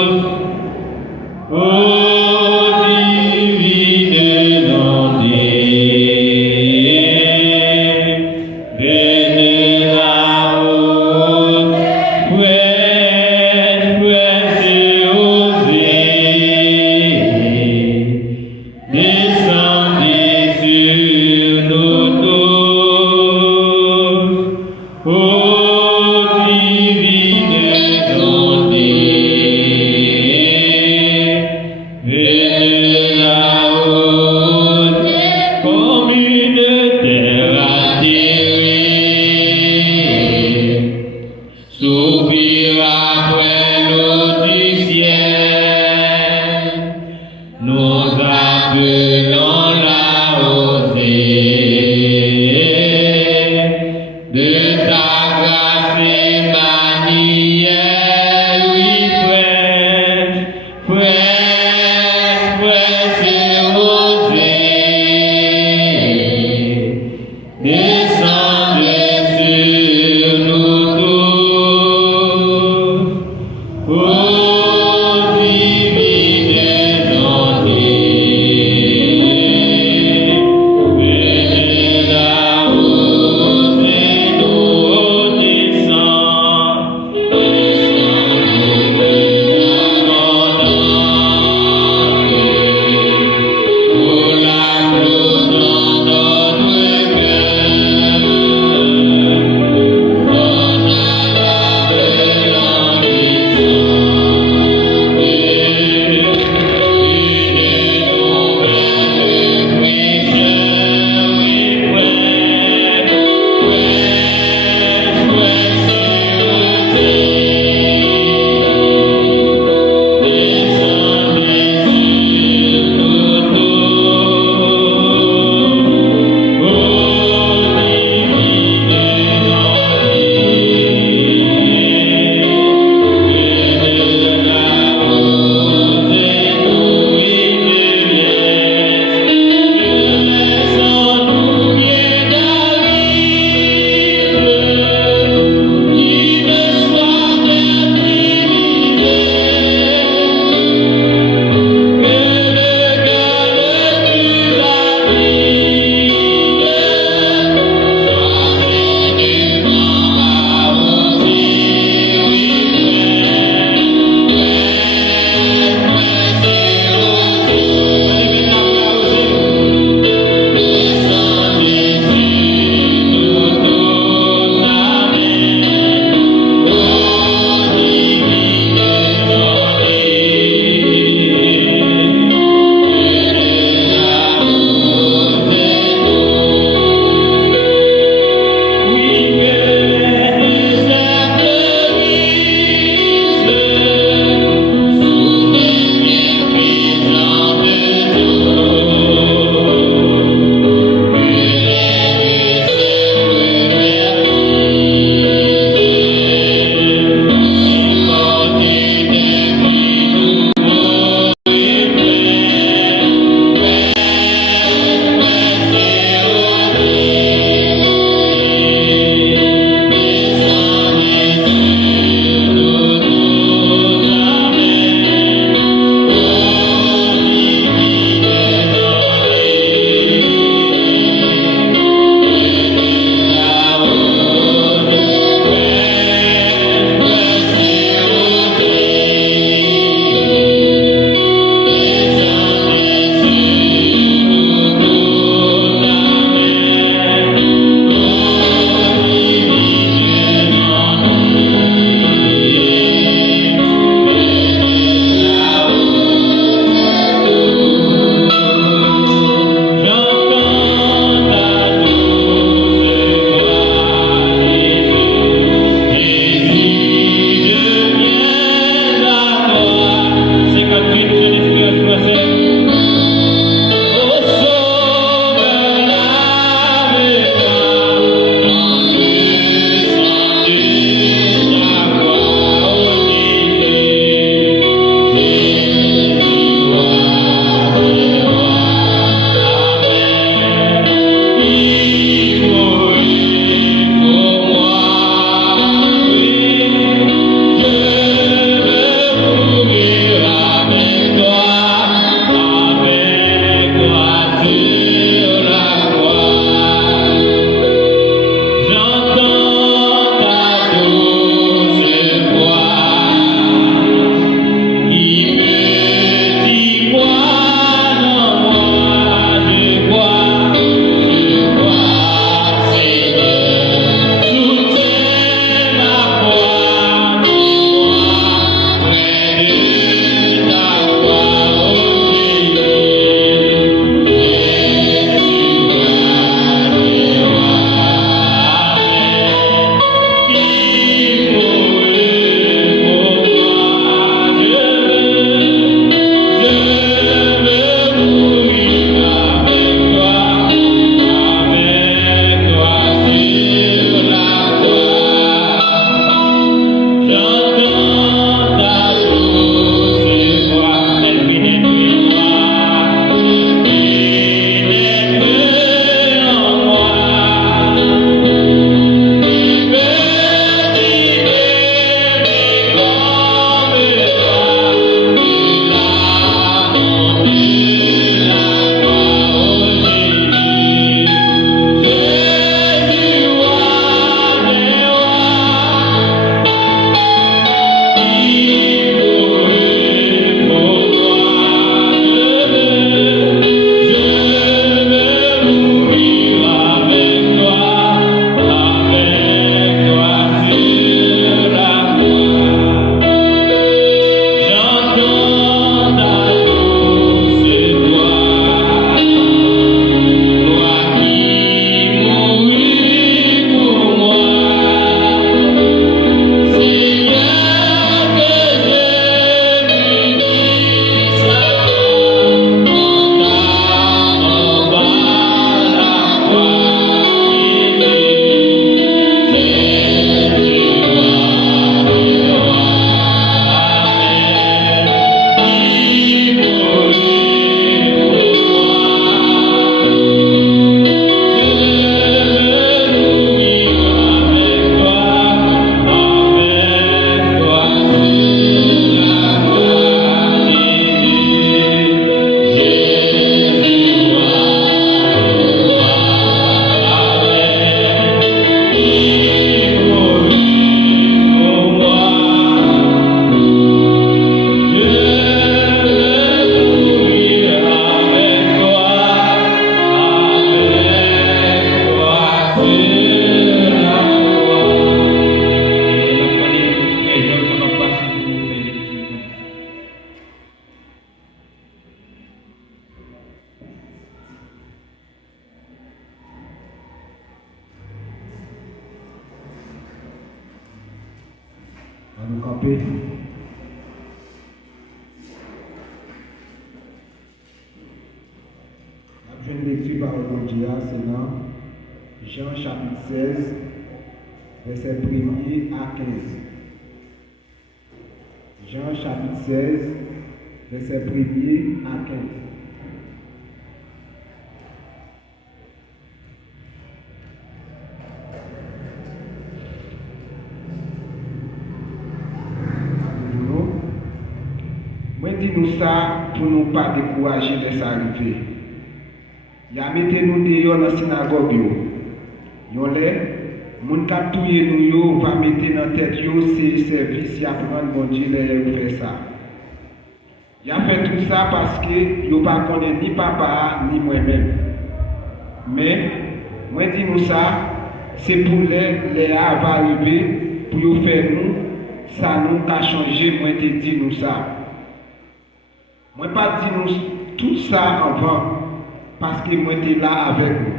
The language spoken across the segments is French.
Amen. camper. La jeune lecture par aujourd'hui, c'est dans Jean chapitre 16, verset 1er à 15. Jean chapitre 16, verset 1er à 15. Moi, dis-nous ça pour ne pas décourager de s'arriver. Il y a mettez-nous dehors dans la synagogue. Yo les moun k'ap touye nou yo va mettre dans tête yo c'est service y a prendre bon Dieu les faire ça. Il a fait tout ça parce que yo pas connaît ni papa ni moi-même. Mais moi dis-nous ça c'est pour les va arriver pour yo faire nous ça nous qu'a changer moi te dis nous ça. Moi pas dire nous tout ça avant parce que moi j'étais là avec vous.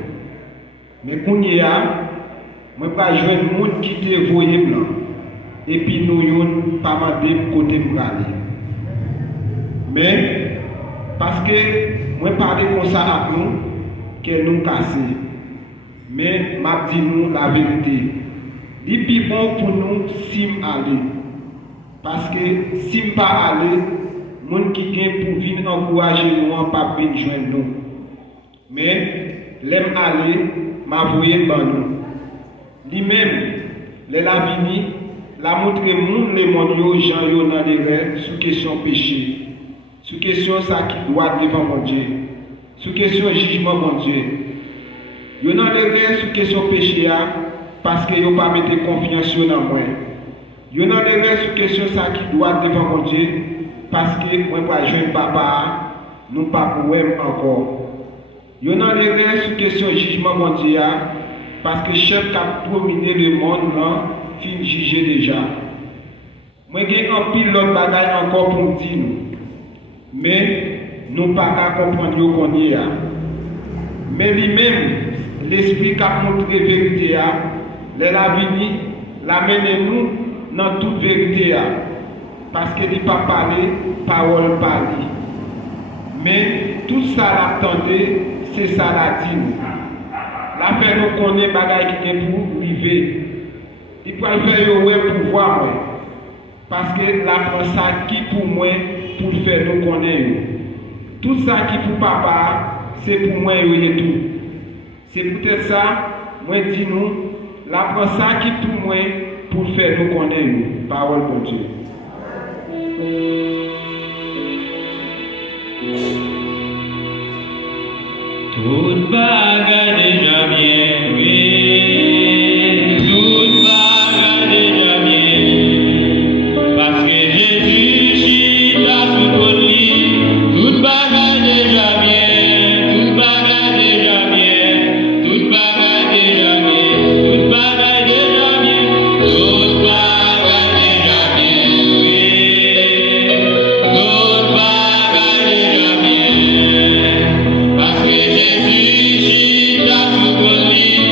Mais quand il y a, moi pas jouer le monde qui te voyait blanc. Et puis nous yon pas mandé côté pour aller. Mais parce que moi parler comme ça à nous que nous casser. Mais m'a dit nous la vérité. Il est bon pour nous si aller. Parce que si pas aller, monde qui vient pour venir encourager nous pas venir joindre nous. Mais l'aime aller m'a voyé dans nous. Lui-même, les lavini, la montre moun les mondiaux gens yo dans les rêves sous question péché, sous question ça qui doit devant mon Dieu, sous question jugement mon Dieu. Yo dans les rêves sous question péché parce que yo pas mettre confiance dans moi. Yo dans les rêves sous question ça qui doit devant mon Dieu parce que moi pas joindre papa, nous pas pour encore. Yo nan les rêves sur question jugement mondial parce que chef qui a dominé le monde là fin juger déjà. Moi j'ai un pile l'autre bagaille encore pour dire nous. Mais nous pas qu'à comprendre qu'on y a. Mais lui-même l'esprit qui a montré vérité les l'avenir l'amène nous dans toute vérité parce que il pas parler parole parler. Mais tout ça l'attendait c'est ça la dit. La fait nous connaît bagaille qui est pour vivre. Il peut le faire ouais pour voir moi. Parce que la prend ça qui pour moi pour faire nous connaître. Tout ça qui pour papa c'est pour moi et tout. C'est peut-être ça moi dis nous la prend ça qui pour moi pour faire nous connaître. Parole de Dieu. Toute bagarre déjà bien, oui. Toute bagarre déjà bien. Parce que Jésus chita sous ton lit. Toute bagarre déjà bien. Toute bagarre déjà bien. Toute bagarre déjà bien. Toute bagarre déjà bien. Toute bagarre déjà bien, oui. Toute bagarre déjà bien. Parce que Jésus chita sous ton lit.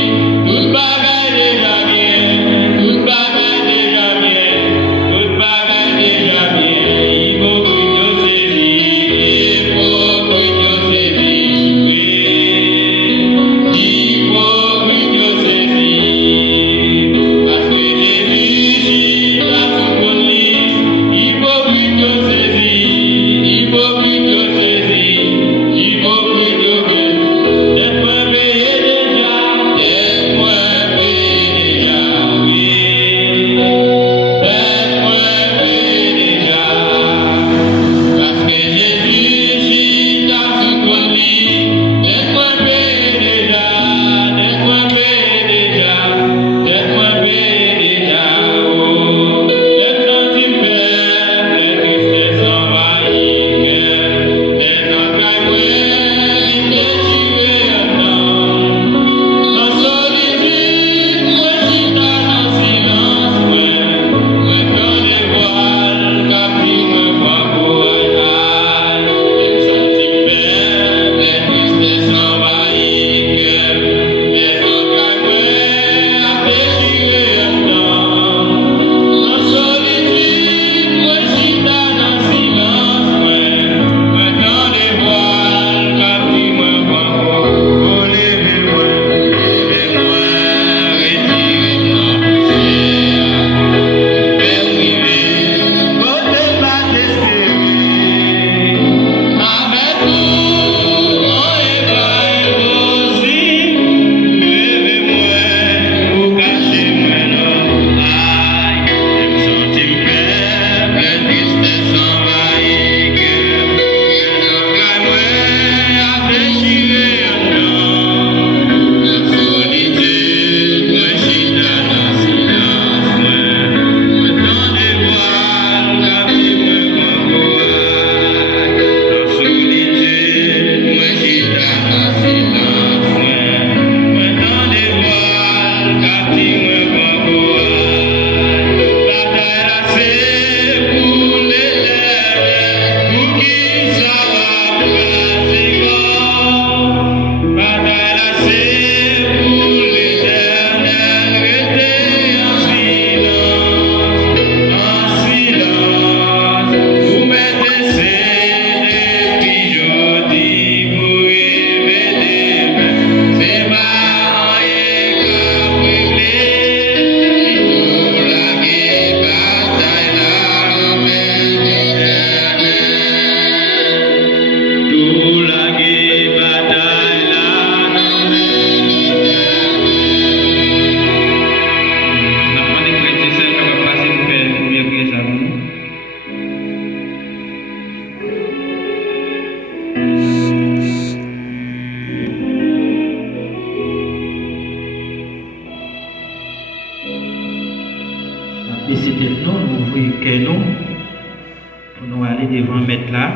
venir devant mettre là.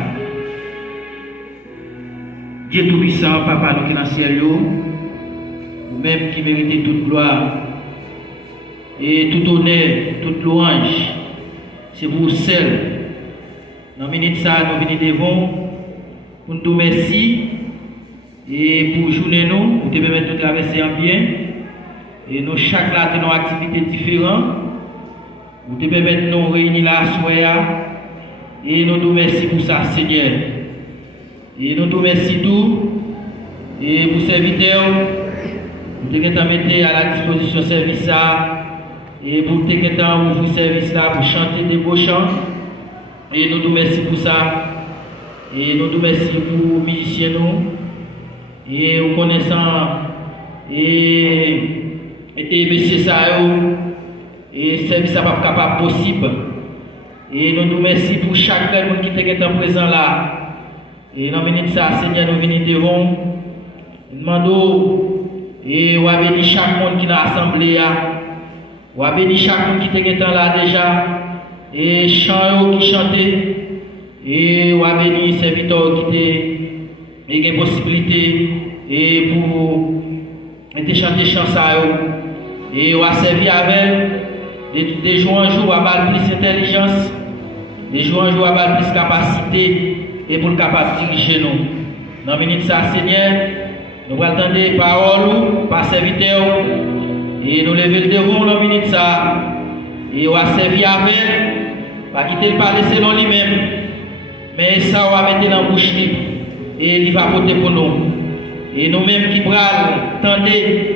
Dieu Tout-Puissant, Papa nous qui est dans le ciel, vous-même qui méritez toute gloire et tout honneur, toute louange, c'est vous seul. Dans la minute ça, nous venons devant pour nous remercier et pour journée nous, pour te permettre de traverser en bien. Et nous, chaque là, nous avons activités différentes. Pour te permettre de nous réunir là, soir. Et nous nous remercions pour ça, Seigneur. Et nous nous remercions tout. Et pour serviteurs, pour te mettre à la disposition de service là. Et pour te mettre au service là, pour chanter des beaux chants. Et nous nous remercions pour ça. Et nous nous remercions pour les musiciens nous. Et aux connaissants. Et monsieur Sao, et service pas capable possible. Et nous nous remercions pour chaque monde qui était présent là. Et dans minute ça, Seigneur, nous venons devant. Nous demandons et on a béni chaque monde qui est dans l'assemblée. On a béni chaque monde qui était là déjà. Et chant qui chantait. Et on a béni les serviteurs qui étaient et des possibilités et pour chanter chant ça. Et on a servi avec des jours en jour à avoir plus d'intelligence, des jours en jour à avoir plus de capacité et pour capable de diriger nous. Dans la minute ça, Seigneur, nous allons attendre les paroles par serviteur et nous lever le devant dans la minute ça. Et on a servi avec, pas quitter le parler selon lui-même, mais ça on va mettre dans la bouche libre et il va porter pour nous. Et nous-mêmes qui bral, tendez.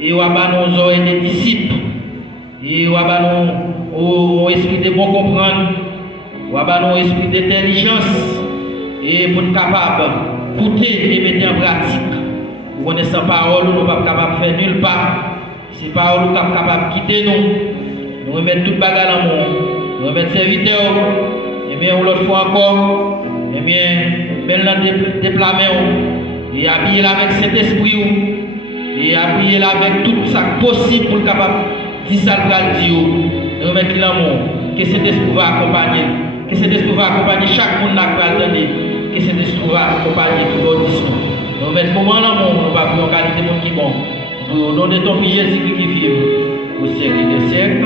Et on va nous oreilles des disciples. Et on va nous esprit de bon comprendre. On va nous esprit d'intelligence. Et pour être capable d'écouter et mettre en pratique. Pour connaître sa parole, nous ne sommes pas capables de faire nulle part. Ces paroles, nous sommes capables de quitter nous. Nous remettons toute bagarre dans le monde. Nous remettons serviteurs. Et bien, l'autre fois encore. Et bien, maintenant, déploiement. Et habiller avec cet esprit. Et appuyer là avec tout ça possible pour le capable de dire ça le dire et remettre l'amour que cet esprit va accompagner que cet esprit va accompagner chaque monde qui va attendre que cet esprit va accompagner tout l'audition nous remettre moment l'amour nous va pour qualité de monde qui bon au nom de ton fils Jésus qui vit au siècle des siècles.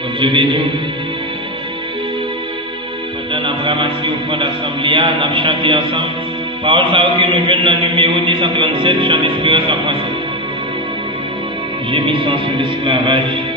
Bon Dieu béni. Pendant la ramassée au fond d'assemblée, nous avons chanté ensemble. Parole ça que nous venons dans le numéro 237, chant d'espérance en français. Gémissant sur l'esclavage.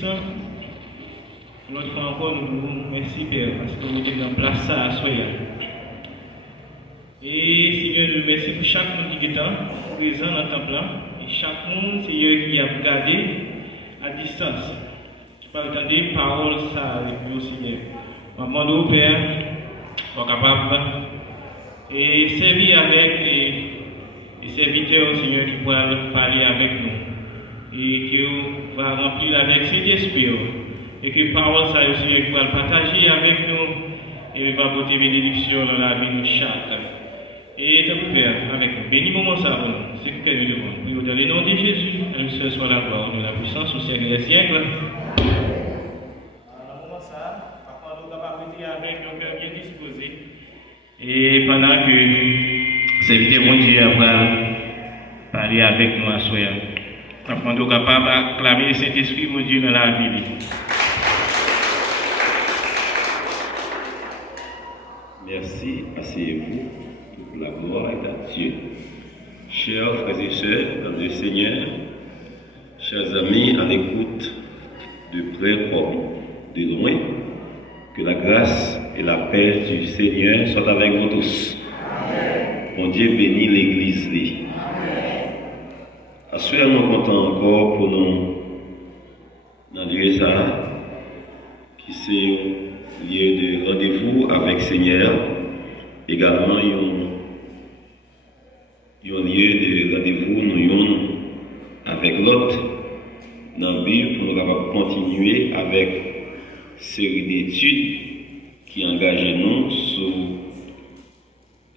Saint. L'autre fois encore, nous vous merci Père, parce que vous êtes en place ça à soi. Et Seigneur, nous remercions pour chaque monde qui est présent dans le temple là, et chaque monde, Seigneur, qui a regardé à distance, qui peut entendre parole ça avec nous, Seigneur. Je demande au Père, soit capable et servir avec les serviteurs, Seigneur, qui pourront parler avec nous, et qui va remplir avec cet esprit, et que parole ça, Seigneur, qui va partager avec nous, et va porter bénédiction dans la vie de chaque. Et tant que Père, avec nous, bénis moment ça pour nous, c'est que nous devons. Prions dans le nom de Jésus, à lui seul soit la gloire, de la puissance au siècle des siècles. Alors, moment ça, papa nous capacité avec nos cœurs bien disposés. Et pendant que serviteur mon Dieu va parler avec nous à soi, afin de capable d'acclamer le Saint-Esprit, mon Dieu, dans la vie. Merci, asseyez-vous. La gloire est à Dieu. Chers frères et sœurs dans le Seigneur, chers amis à l'écoute de près comme de loin, que la grâce et la paix du Seigneur soient avec vous tous. Mon Dieu bénit l'Église. Assurément content encore pour nous dans lieu ça, qui c'est lieu de rendez-vous avec le Seigneur, également un lieu de rendez-vous nous avec l'autre dans la Bible pour nous continuer avec une série d'études qui engagent nous sur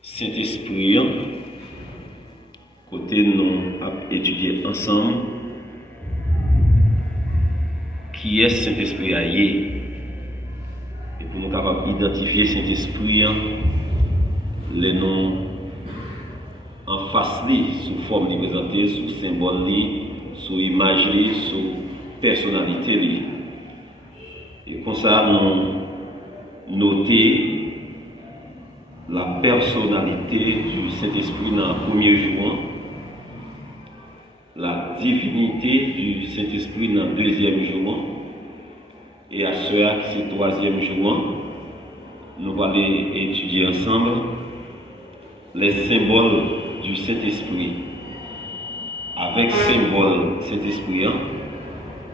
Saint-Esprit, côté nous étudier ensemble qui est Saint-Esprit et pour nous capables d'identifier Saint-Esprit les noms en face, sous forme de présenter, sous symbole, sous image, sous personnalité. Et comme ça, nous noter la personnalité du Saint-Esprit dans le premier jour, la divinité du Saint-Esprit dans le deuxième jour, et à ce qui est le troisième jour, nous allons étudier ensemble les symboles du Saint-Esprit. Avec symbole Saint-Esprit,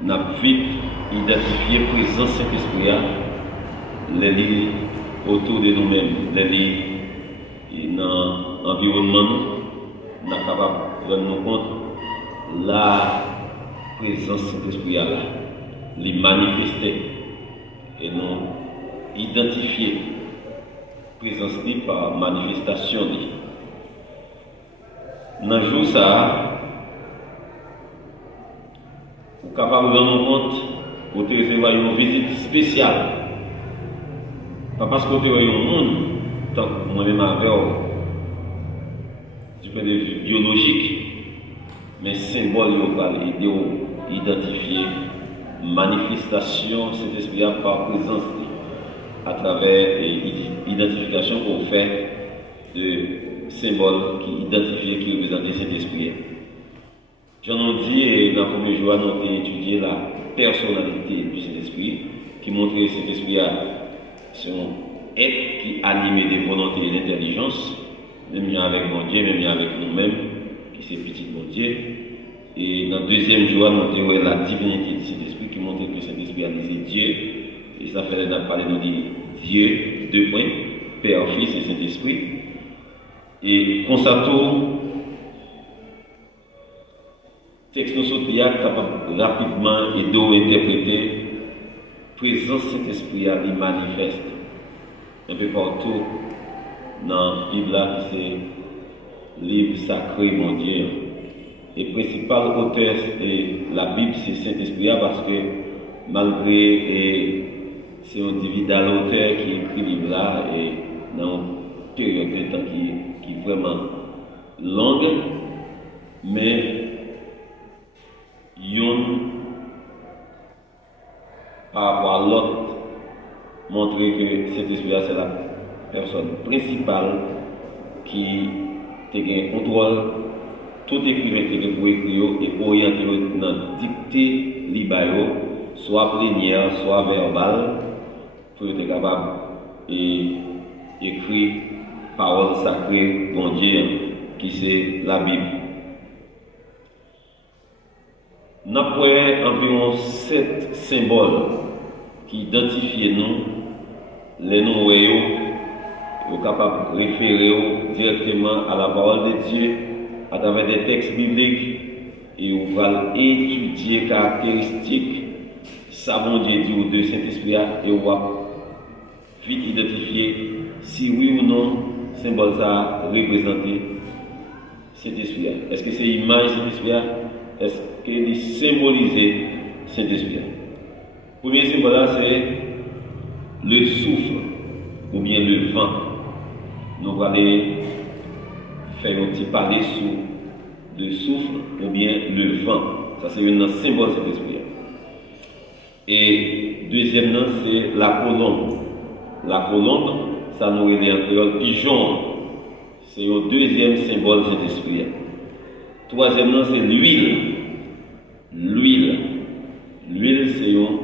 nous avons vite identifié la présence Saint-Esprit, les lits autour de nous-mêmes, les lits dans l'environnement, nous sommes capables de rendre compte la présence Saint-Esprit, les manifester et nous identifier la présence par manifestation. Dans le jour ça, vous êtes capable de rendre compte que vous avez une visite spéciale. Pas parce que vous avez un monde, tant que moi-même avec du point de vue biologique, mais symbole qui va aider à identifier la manifestation de cet esprit par présence à travers l'identification qu'on fait de symbole qui identifie, qui représente cet esprit. J'en ai dit, et dans le premier jour, nous avons étudié la personnalité de cet esprit, qui montre que cet esprit a son être qui animé de volonté et d'intelligence, même avec mon Dieu, même avec nous-mêmes, qui c'est petit mon Dieu. Et dans le deuxième jour, nous avons la divinité de cet esprit, qui montre que cet esprit a dit Dieu, et ça fait parler de Dieu, deux points, Père, Fils et Saint-Esprit. Et constato, texte nous sommes capable rapidement et d'interpréter présence de cet esprit à manifeste un peu partout dans la Bible qui c'est livre sacré mon Dieu. Et le principal auteur de la Bible c'est Saint-Esprit parce que malgré c'est un individuel auteur qui écrit le livre là et dans une période de temps qui est vraiment longue, mais par rapport à l'autre, montrer que cet esprit-là, c'est la personne principale qui a un contrôle, tout écrivain qui est pour écrire et orienter dans dicter l'Ibayo soit plénière, soit verbale, pour être capable d'écrire parole sacrée, bon Dieu, qui c'est la Bible. Nous avons environ 7 symboles qui identifient nous, les noms nous capables de référer directement à la parole de Dieu à travers des textes bibliques et on va étudier les caractéristiques, ça bon Dieu dit de Saint-Esprit et on va vite identifier si oui ou non symbole ça représente Saint-Esprit. Est-ce que c'est l'image Saint-Esprit? Est-ce qu'il symbolise Saint-Esprit? Le premier symbole là c'est le souffle ou bien le vent. Nous allons faire un petit parler sur le souffle ou bien le vent. Ça c'est un symbole de Saint-Esprit. Et deuxièmement c'est la colombe. La colombe, ça nous est en créole pigeon. C'est le deuxième symbole de Saint-Esprit. Troisièmement c'est l'huile. L'huile. L'huile c'est un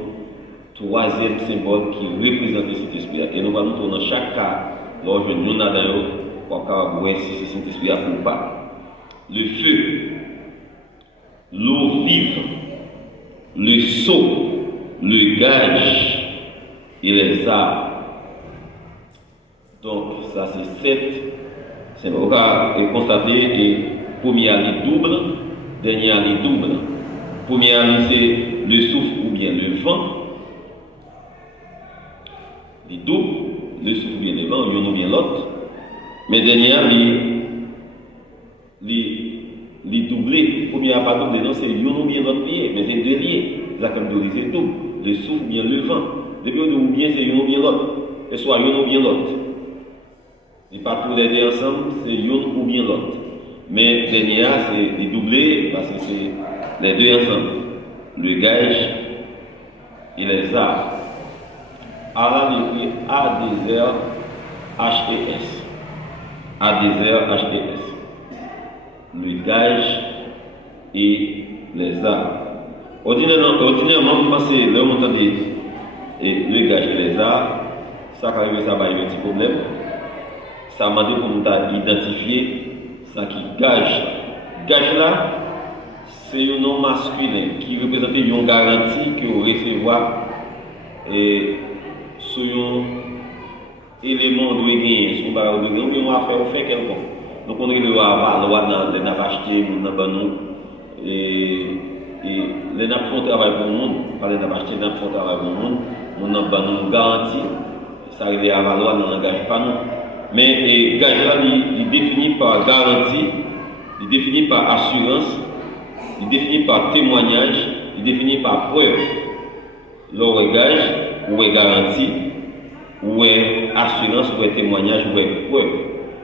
troisième symbole qui représente cet esprit. Et nous allons dans chaque cas, lorsque nous avons pour voir si c'est cet esprit ou pas. Le feu, l'eau vive, le seau, le gage et les arbres. Donc, ça c'est 7 symboles. On va constater que première ligne double, dernière ligne double. Première ligne c'est le souffle ou bien le vent. Les doubles, le souffle bien le vent, l'un ou bien l'autre. Mais dernière, les doublés, première pas double, non, c'est l'un ou bien l'autre lié, mais c'est deux liés. Ça comme c'est double, le souffle bien le vent. Depuis ou bien c'est l'un ou bien l'autre, que soit l'un ou bien l'autre. Et pas tous les deux ensemble, c'est l'un ou bien l'autre. Mais dernière, c'est les doublés, parce que c'est les deux ensemble. Le gage et les arbres. Allah écrit A-D-R-H-E-S. A-D-R-H-E-S. Le gage et les arbres. Ordinairement, vous pensez, là, on entend le gage et les arbres, ça arrive, ça va un petit problème. Ça m'a dit pour nous identifier ça qui gage. Gage là, c'est un nom masculin qui représente une garantie que vous recevoir sur un élément de gagner, sur un barreau de gagner, ou on va faire quelque chose. Donc on est le loi dans les nappes achetées, et les nappes font travail pour le monde, pas les nappes achetées, les nappes font travail pour le monde, on a une garantie, ça arrive à la loi, on n'engage pas nous. Mais gage là, il est défini par garantie, il est défini par assurance, il est défini par témoignage, il est défini par preuve. L'or est gage, ou est garantie, ou est assurance, ou est témoignage, ou est preuve.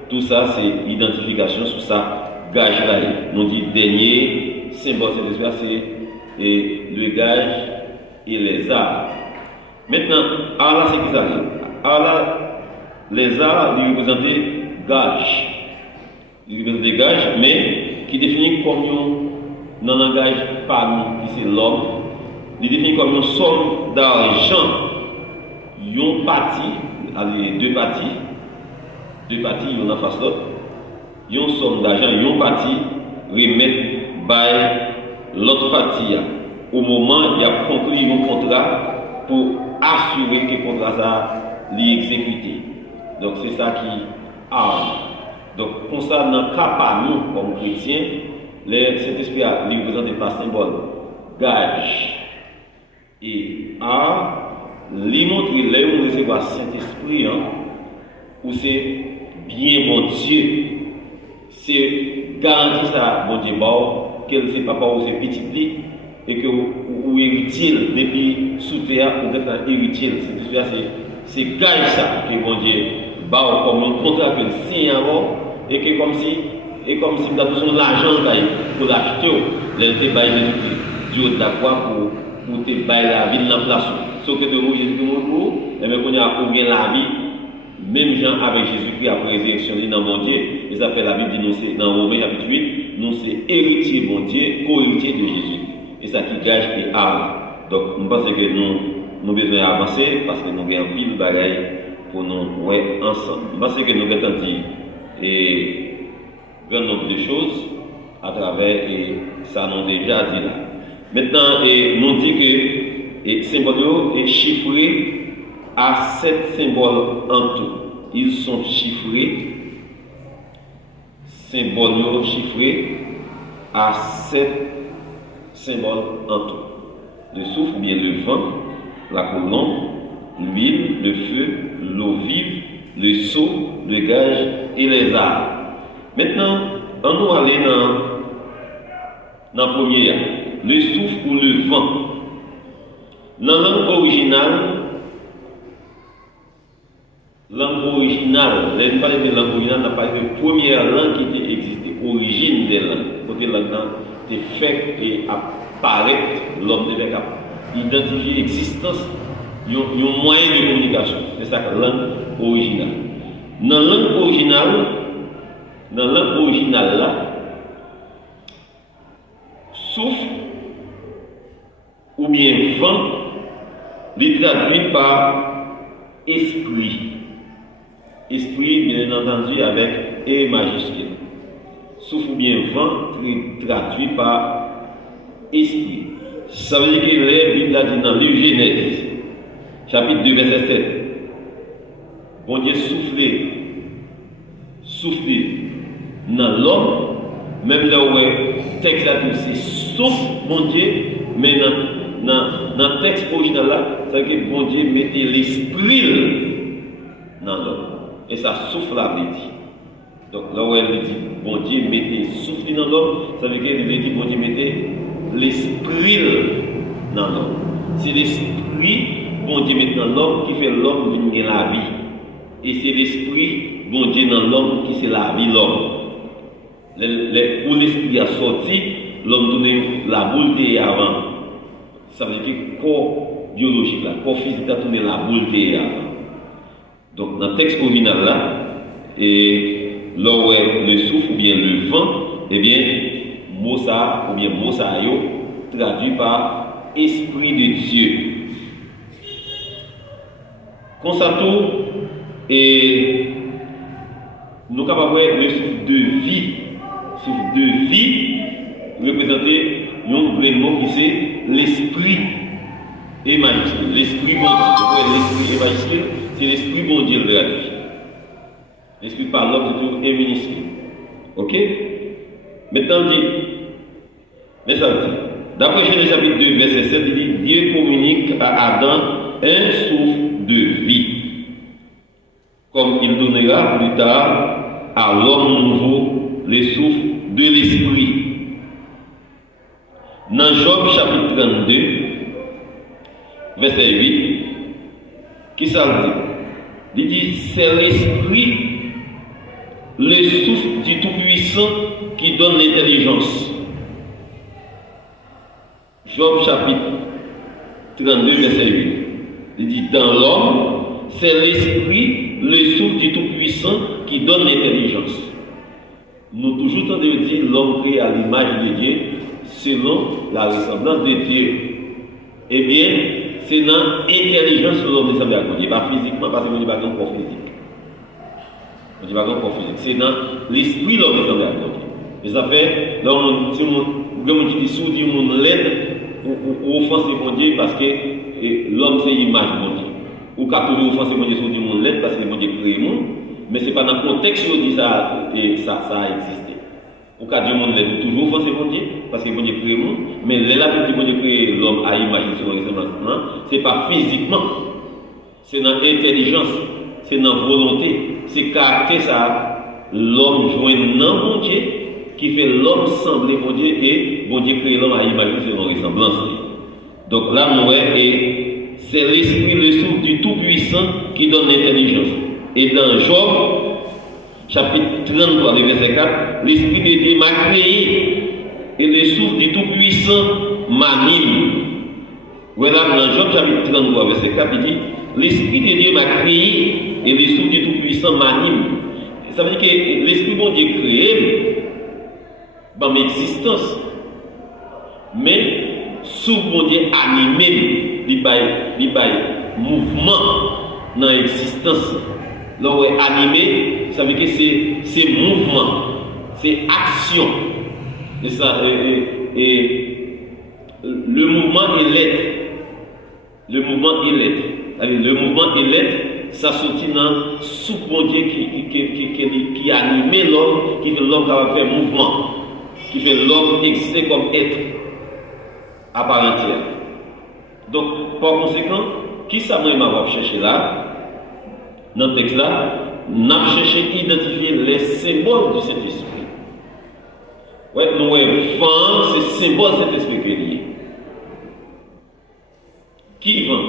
Tout ça, c'est l'identification sur ça, gage là. Nous dit dernier symbole de cet esprit, c'est le gage et les arbres. Maintenant, Allah, c'est qui ça? Allah, les arbres, ils représentent gage. Ils représentent des gages, mais qui définit comme un langage parmi, qui c'est l'homme. Il définit comme une somme d'argent. Une partie, deux parties, il y en a face l'autre. Une somme d'argent, une partie, remettre par l'autre partie. Au moment où il y a conclu un contrat pour assurer que le contrat ça est exécuté. Donc c'est ça qui arme. Donc concernant cas par nous comme chrétiens, cet esprit a représenté par symbole gage et a lui montrer là où on recevoir Saint-Esprit où c'est bien bon Dieu. C'est garanti ça bon Dieu bon qu'elle c'est papa ou c'est petit petit et que ou héritier depuis sous terre ou être héritier. C'est gage ça que bon Dieu bah comme un contrat que signe avant et que comme si nous avons besoin d'argent pour l'acheter l'été by Jésus-Christ Dieu d'accord pour te bailler la vie dans place sauf que de vous Jésus-Christ et même qu'on a bien la vie même gens avec Jésus-Christ après résurrection dans mon Dieu et ça fait la Bible dit nous c'est dans Romains chapitre 8 nous c'est héritier mon Dieu co-héritier de Jésus et ça qui gage et arme Donc, je pense que nous avons besoin d'avancer parce que nous avons un pile de bagaille pour nous voir ensemble. Je pense que nous avons dit un grand nombre de choses à travers ça nous déjà dit là. Maintenant, nous dit que les symboles est chiffré à 7 symboles en tout. Ils sont chiffrés, symboles chiffrés à 7 symboles en tout. Le souffle, bien le vent, la colombe, l'huile, le feu, l'eau vive, le seau, le gage et les arbres. Maintenant, on nous aller dans le premier, le souffle ou le vent. Dans la langue originale, les parler de langue originale, n'a pas de première langue qui existait, origine des langues. Côté langue est fait et apparaître, l'homme devait identifier l'existence d'un moyen de communication. C'est ça la langue originale. Dans la langue originale là, souffle ou bien vent, il traduit par esprit. Esprit, bien entendu, avec E majuscule. Souffle ou bien vent, traduit par esprit. Ça veut dire que la Bible a dit dans le livre Genèse, chapitre 2, verset 7, bon Dieu soufflé dans l'homme, même là où le texte a dit c'est souffle, bon Dieu, mais dans le texte original là, ça veut dire que bon Dieu mettait l'esprit dans l'homme. Et ça souffle la vie. Donc là où elle dit, bon Dieu mettait souffle dans l'homme, ça veut dire qu'elle dit, bon Dieu mettait l'esprit dans l'homme. C'est l'esprit, bon Dieu met dans l'homme qui fait l'homme venir la vie. Et c'est l'esprit, bon Dieu dans l'homme qui c'est la vie l'homme. Où l'esprit a sorti, l'homme tourne la boule qui est avant. Ça veut dire que le corps biologique, le corps physique a tourné la boule qui est avant. Donc dans le texte original là, et là où est le souffle ou bien le vent, eh bien, Mosa ou bien Mosaïo traduit par Esprit de Dieu. Constato, et nous sommes capables de le souffle de vie. Souffle de vie représenté un vrai mot qui c'est l'esprit et majuscule. L'esprit bon Dieu. L'esprit et majuscule, c'est l'esprit bon Dieu de la vie. L'esprit par l'homme, c'est tout et minuscule. Ok? Maintenant, dit, mais ça dit, d'après Genèse chapitre 2, verset 7, il dit Dieu communique à Adam un souffle de vie, comme il donnera plus tard à l'homme nouveau le souffle de l'esprit. Dans Job chapitre 32, verset 8, qui ça dit? Il dit c'est l'esprit, le souffle du Tout-Puissant qui donne l'intelligence. Job chapitre 32, verset 8. Il dit dans l'homme, c'est l'esprit, le souffle du Tout-Puissant qui donne l'intelligence. Nous toujours tendons à dire l'homme créé à l'image de Dieu selon la ressemblance de Dieu. Eh bien, c'est dans l'intelligence que l'homme ressemble à Dieu, pas physiquement, parce que nous n'avons pas un corps physique. Nous n'avons pas un corps physique. C'est dans l'esprit que l'homme ressemble à Dieu. Et ça fait, là, si on dit sous du monde l'aide ou offenser mon Dieu parce que l'homme c'est l'image de mon Dieu. Ou qu'à toujours offenser mon Dieu sous du monde l'aide parce que mon Dieu crée le monde. Mais ce n'est pas dans le contexte où on dit ça, et ça a existé. Ou qu'à Dieu monde l'aide toujours offenser mon Dieu parce que mon Dieu crée le monde. Mais là où mon Dieu crée l'homme à image de son ressemblance, ce n'est pas physiquement. C'est dans l'intelligence, c'est dans la volonté. C'est caractère ça, l'homme joint dans mon Dieu qui fait l'homme sembler mon Dieu et mon Dieu crée l'homme à image de son ressemblance. Donc là, nous c'est l'esprit, le souffle du Tout-Puissant qui donne l'intelligence. Et dans Job, chapitre 33, verset 4, l'esprit de Dieu m'a créé et le souffle du Tout-Puissant m'anime. Voilà, dans Job, chapitre 33, verset 4, il dit l'esprit de Dieu m'a créé et le souffle du Tout-Puissant m'anime. Ça veut dire que l'esprit bon Dieu créé dans mon existence. Mais sous bon Dieu animé, il bail mouvement dans l'existence. Là où est animé, ça veut dire que c'est mouvement, c'est action. Et ça, le mouvement est l'être. Le mouvement est l'être. Le mouvement est l'être, ça sortit dans sous bon Dieu qui anime l'homme, qui fait l'homme capable de faire mouvement, qui fait l'homme exister comme être à part entière. Donc, par conséquent, qui ça m'a cherché là, dans le texte là, nous avons cherché à identifier les symboles du Saint-Esprit. Ouais, nous vent, c'est symbole de Saint-Esprit qui est lié. Qui vent?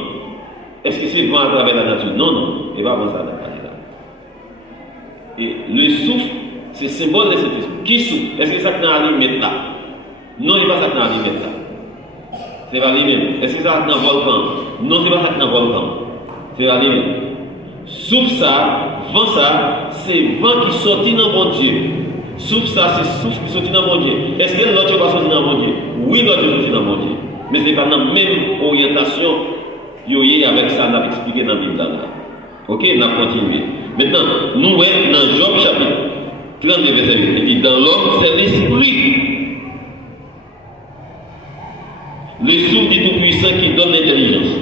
Est-ce que c'est vent à travers la nature? Non, non, il va avancer à la parler là. Et le souffle, c'est symbole de cet esprit. Qui souffle? Est-ce que ça n'a rien mettre là? Non, il n'est pas ça qui n'a rien mettre là. C'est pas lui-même. Est-ce que ça n'a un volcan? Non, c'est pas ça qui n'a un volcan. C'est pas lui-même. Souffle ça, vent ça, c'est vent qui sortit dans mon Dieu. Souffle ça, c'est souffle qui sortit dans mon Dieu. Est-ce que l'autre va sortir dans mon Dieu? Oui, l'autre va sortir dans mon Dieu. Mais ce n'est pas dans la même orientation. Yoye avec ça, on a expliqué dans la Bible. Ok, on a continué. Maintenant, nous voyons dans Job chapitre 32, verset 8. Il dit, dans l'homme, c'est l'esprit. Le souffle du Tout-Puissant qui donne l'intelligence.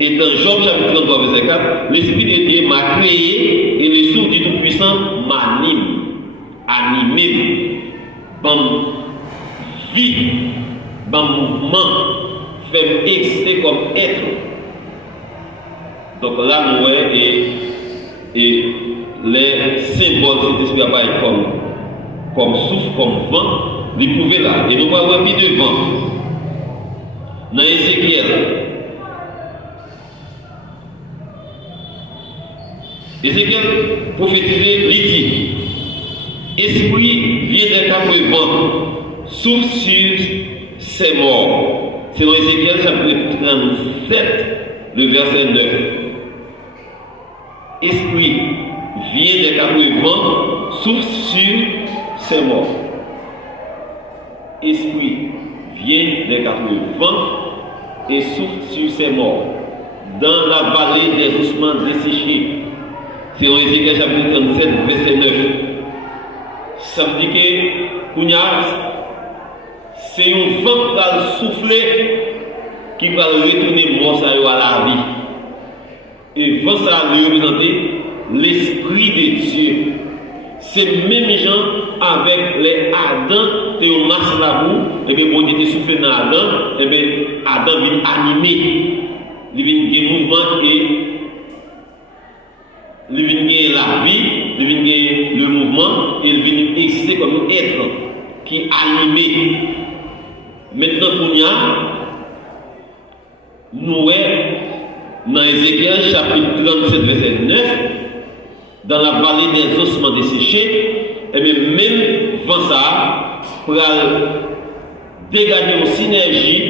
Et dans Job chapitre 33, verset 4, l'esprit de Dieu m'a créé et le souffle du Tout-Puissant m'anime, animé, dans vie, dans mouvement. Fait exister comme être. Donc là, nous voyons et les symboles de cet esprit apparaissent comme souffle, comme vent, les prouver là. Et nous voyons mis devant. Dans Ézéchiel. Ézéchiel prophétisé, il dit, esprit vient d'un capre-vent, souffle sur ses morts. C'est dans Ézéchiel chapitre 37, le verset 9. Esprit vient des capre-vent, souffle sur ses morts. Esprit vient des capre-vent et souffle sur ses morts. Dans la vallée des ossements desséchés. C'est dans Ézéchiel chapitre 37, verset 9. Ça veut dire que c'est un vent qui va souffler, qui va retourner mort à la vie. Et vent ça va représenter l'esprit de Dieu. C'est même gens avec les Adam, et on masse la boue, et bien bon Dieu te souffle dans Adam, et bien Adam vient animer, il vient gagner mouvement et il vient gagner la vie, il vient gagner le mouvement, et il vient exister comme un être qui est animé. Maintenant, nous dans Ézéchiel chapitre 37, verset 9, dans la vallée des ossements desséchés, et même vent ça, pour dégager une synergie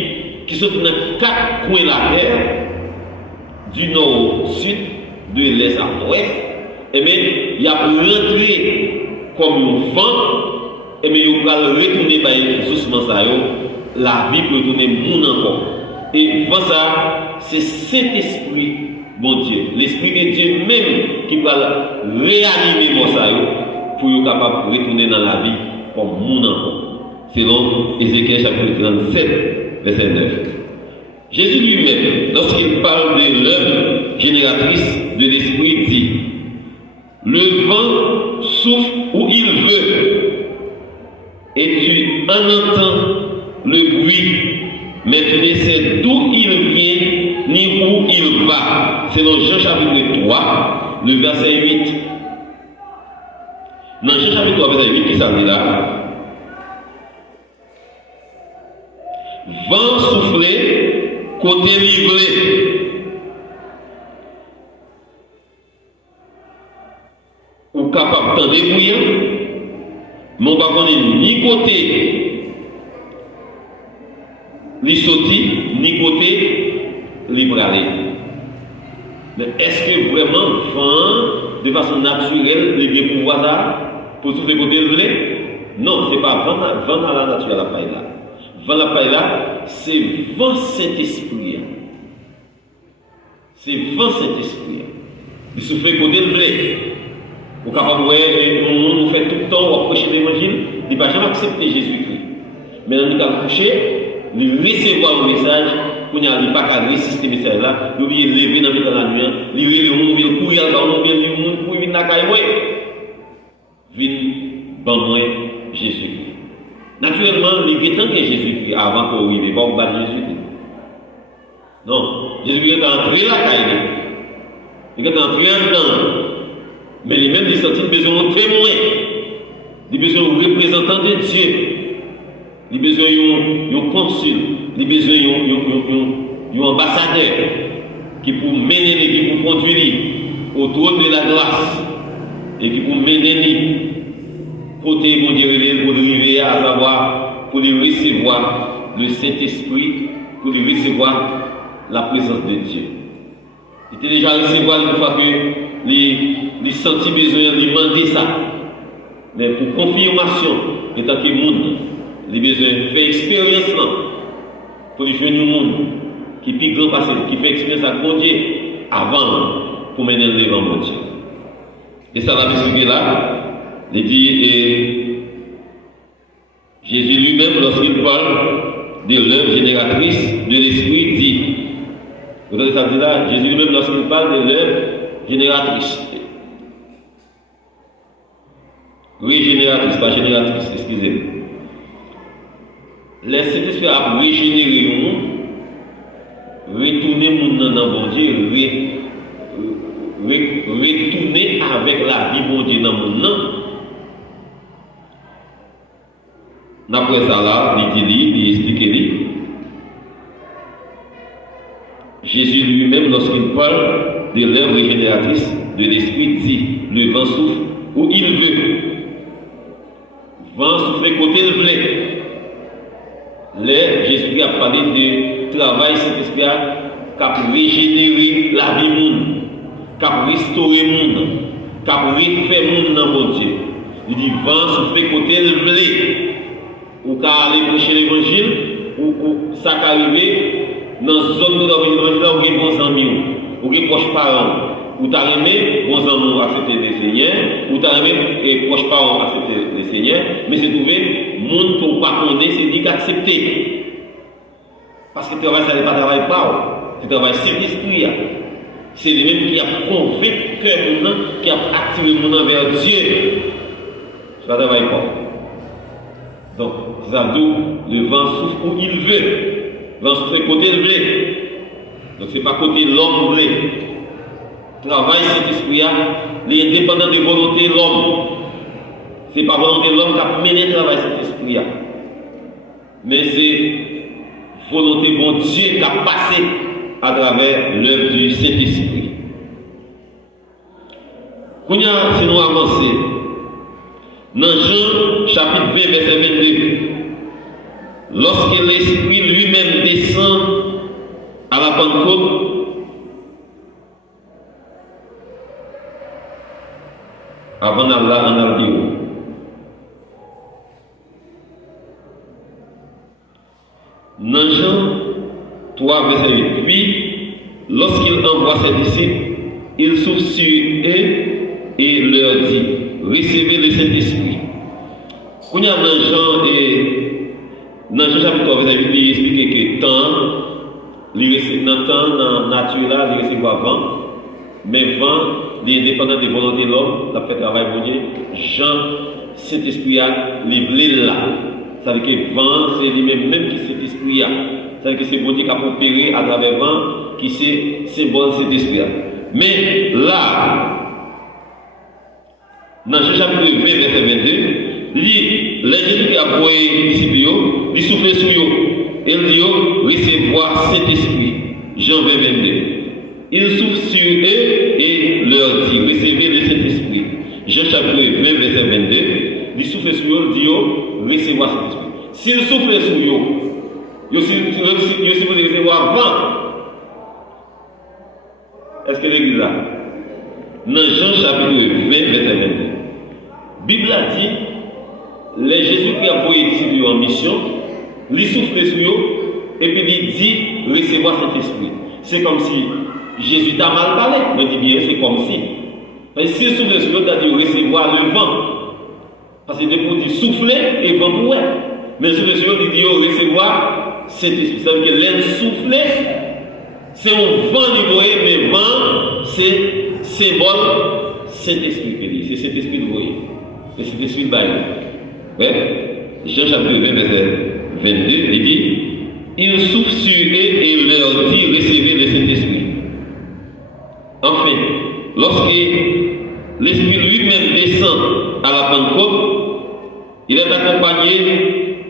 qui se trouve dans 4 coins de la terre, du nord au sud, de l'est à l'ouest, et bien il y a rentré comme un vent, et bien il va retourner par les ossements ça. La vie peut donner mon encore. Et pour ça, c'est cet esprit, bon Dieu, l'esprit de Dieu même qui va réanimer mon ça pour être capable de retourner dans la vie comme mon encore. Selon Ézéchiel chapitre 37, verset 9. Jésus lui-même, lorsqu'il parle de l'œuvre génératrice de l'esprit, dit, le vent souffle où il veut, et tu en entends le bruit, mais tu ne sais d'où il vient ni où il va. C'est dans Jean chapitre 3, le verset 8. Dans Jean chapitre 3, verset 8, qui ça dit là? Vent soufflé, côté livré. Ou capable d'en débrouiller, mais on ne va pas ni côté li sorti, ni côté libre aller. Mais est-ce que vraiment vent de façon naturelle les bien pouvoir ça pour souffler côté libre? Non, c'est pas vent à la nature à la paille là. Vent à la paille là, c'est vent Saint-Esprit. C'est vent Saint-Esprit. Il souffle côté le blé. Au cas où nous fait tout le temps, on prêcher l'évangile, il ne va jamais accepter Jésus-Christ. Mais dans le cas de coucher, il recevoir un message, il n'y a pas qu'à résister ce message-là, il est levé dans la nuit, il est levé, il courir dans le monde, il est levé, il est levé, il est Jésus-Christ. Naturellement, il est temps que Jésus-Christ, avant qu'on arrive, pas battre Jésus-Christ. Non, Jésus-Christ est entré là, il est entré dedans. Mais lui-même, il sentit besoin de témoin, il a besoin de représentant de Dieu, il a besoin d'un consul, il a besoin d'un ambassadeur qui pour mener, qui pour conduire au trône de la grâce et qui pour mener côté mon Dieu pour arriver à savoir, pour lui recevoir le Saint-Esprit, pour lui recevoir la présence de Dieu. Il était déjà recevoir une fois que les sentis besoin de demander ça. Mais pour confirmation, en tant que monde, les besoin de faire expérience là, pour les jeunes monde qui est plus grand passé, qui fait expérience à Dieu avant pour mener le devant mon Dieu. Et ça va expliquer là, il dit, Jésus lui-même, lorsqu'il parle de l'œuvre génératrice de l'Esprit, dit, vous avez ça dit là, Jésus lui-même, lorsqu'il parle de l'œuvre génératrice. Oui, génératrice, pas génératrice, excusez-moi. Les Saint-Esprit a régénéré le monde, retourner le monde dans le bon Dieu, retourner avec la vie bon Dieu dans le monde. Après ça, là, il explique. Jésus lui-même, lorsqu'il parle de l'œuvre régénératrice de l'Esprit, dit le vent souffle où il veut. Vent souffle côté le blé. Là, Jésus a parlé de travail Saint-Esprit qui a régénérer la vie monde, qui a restaurer le monde, qui a refaire le monde dans mon Dieu. Il dit vent souffle côté le blé. Ou qu'à aller prêcher l'évangile, ou ça qui arrive dans la zone de l'évangile, où il y a bons amis, où il y a proches parents, où tu as aimé bons amis accepter le Seigneur, où tu as aimé proches parents accepter le Seigneur, mais c'est trouvé, le monde qui n'a pas connaît, c'est dit qu'accepter. Parce que le travail, ça n'est pas travail par, c'est travail Saint-Esprit. C'est lui-même qui a convaincu le monde, qui a attiré le monde vers Dieu. C'est pas travail par. Donc, c'est ça d'où le vent souffle où il veut. Le vent souffle côté le blé. Donc, ce n'est pas côté l'homme blé. Travail, cet esprit, il est indépendant de volonté de l'homme. Ce n'est pas volonté de l'homme qui a mené le travail, cet esprit. Mais c'est volonté de bon Dieu qui a passé à travers l'œuvre du Saint-Esprit. Quand si nous avançons, dans Jean chapitre 20, verset 22, lorsque l'Esprit lui-même descend à la Pentecôte, avant d'Allah en Albio. Dans Jean 3, verset 8, puis, lorsqu'il envoie ses disciples, il souffle sur eux et leur dit, recevez le Saint-Esprit. Quand il y a dans Jean chapitre 3, verset 8, il explique que dans le temps naturel, il recevait vent, mais vent, il est indépendant des volontés de l'homme, il a fait travail pour Dieu. Jean, Saint-Esprit a livré là. Ça veut dire que vent, c'est lui-même qui Saint-Esprit a. Ça veut dire que c'est bon Dieu qui a opéré à travers vent, qui c'est symbole de Saint-Esprit. Mais là, dans Jean chapitre 20, verset 22, il dit, l'Église qui a envoyé les disciples, il souffle sur eux. Il dit, recevoir Saint-Esprit. Jean 20, 22. Il souffle sur eux et leur dit, recevez le Saint-Esprit. Jean chapitre 20, verset 22, il souffle sur eux, il dit, recevoir Saint-Esprit. S'il souffle sur eux, il est supposé recevoir vent. Est-ce que l'Église là? Dans Jean chapitre 20, verset 22. La Bible a dit, les Jésus qui a envoyé les disciples en mission, les souffle sur eux et puis il dit recevoir Saint-Esprit. C'est comme si Jésus t'a mal parlé. Mais dit bien, c'est comme si. Mais si le souffle sur l'autre, t'as dit recevoir le vent. Parce que pour dire souffler et vent pour elle. Mais le souffle sur l'autre, il dit recevoir Saint-Esprit. Ça veut dire que l'air souffler, c'est un vent libéré, mais vent, c'est symbole Saint-Esprit. C'est Saint-Esprit de voyer. C'est Saint-Esprit de bail. Ouais. Jean chapitre 20, verset 22, il dit il souffle sur eux et leur dit recevez le Saint-Esprit. Enfin, lorsque l'Esprit lui-même descend à la Pentecôte, il est accompagné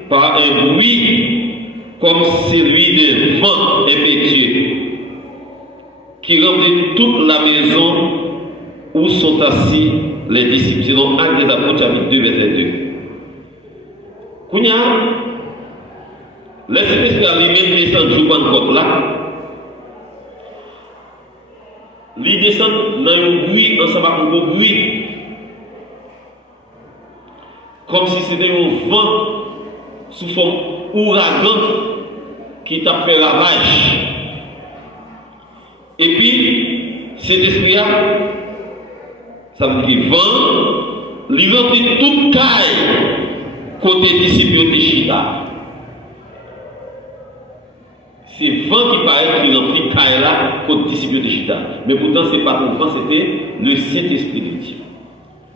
par un bruit comme celui d'un vent impétueux qui remplit toute la maison où sont assis les disciples. C'est dans Actes des Apôtres, chapitre 2, verset 2. Kounya, le Saint-Esprit a lui-même descend du Pentecôte là. Il descend dans un bruit, ensemble avec un bruit. Comme si c'était un vent sous forme ouragan qui t'a fait ravage. Et puis, cet esprit-là, ça veut dire vent, il remplit toute caille côté disciple de Chita. C'est vent qui paraît qui remplit caille là côté disciple de Chita. Mais pourtant, ce n'est pas le vent, c'était le Saint-Esprit de Dieu.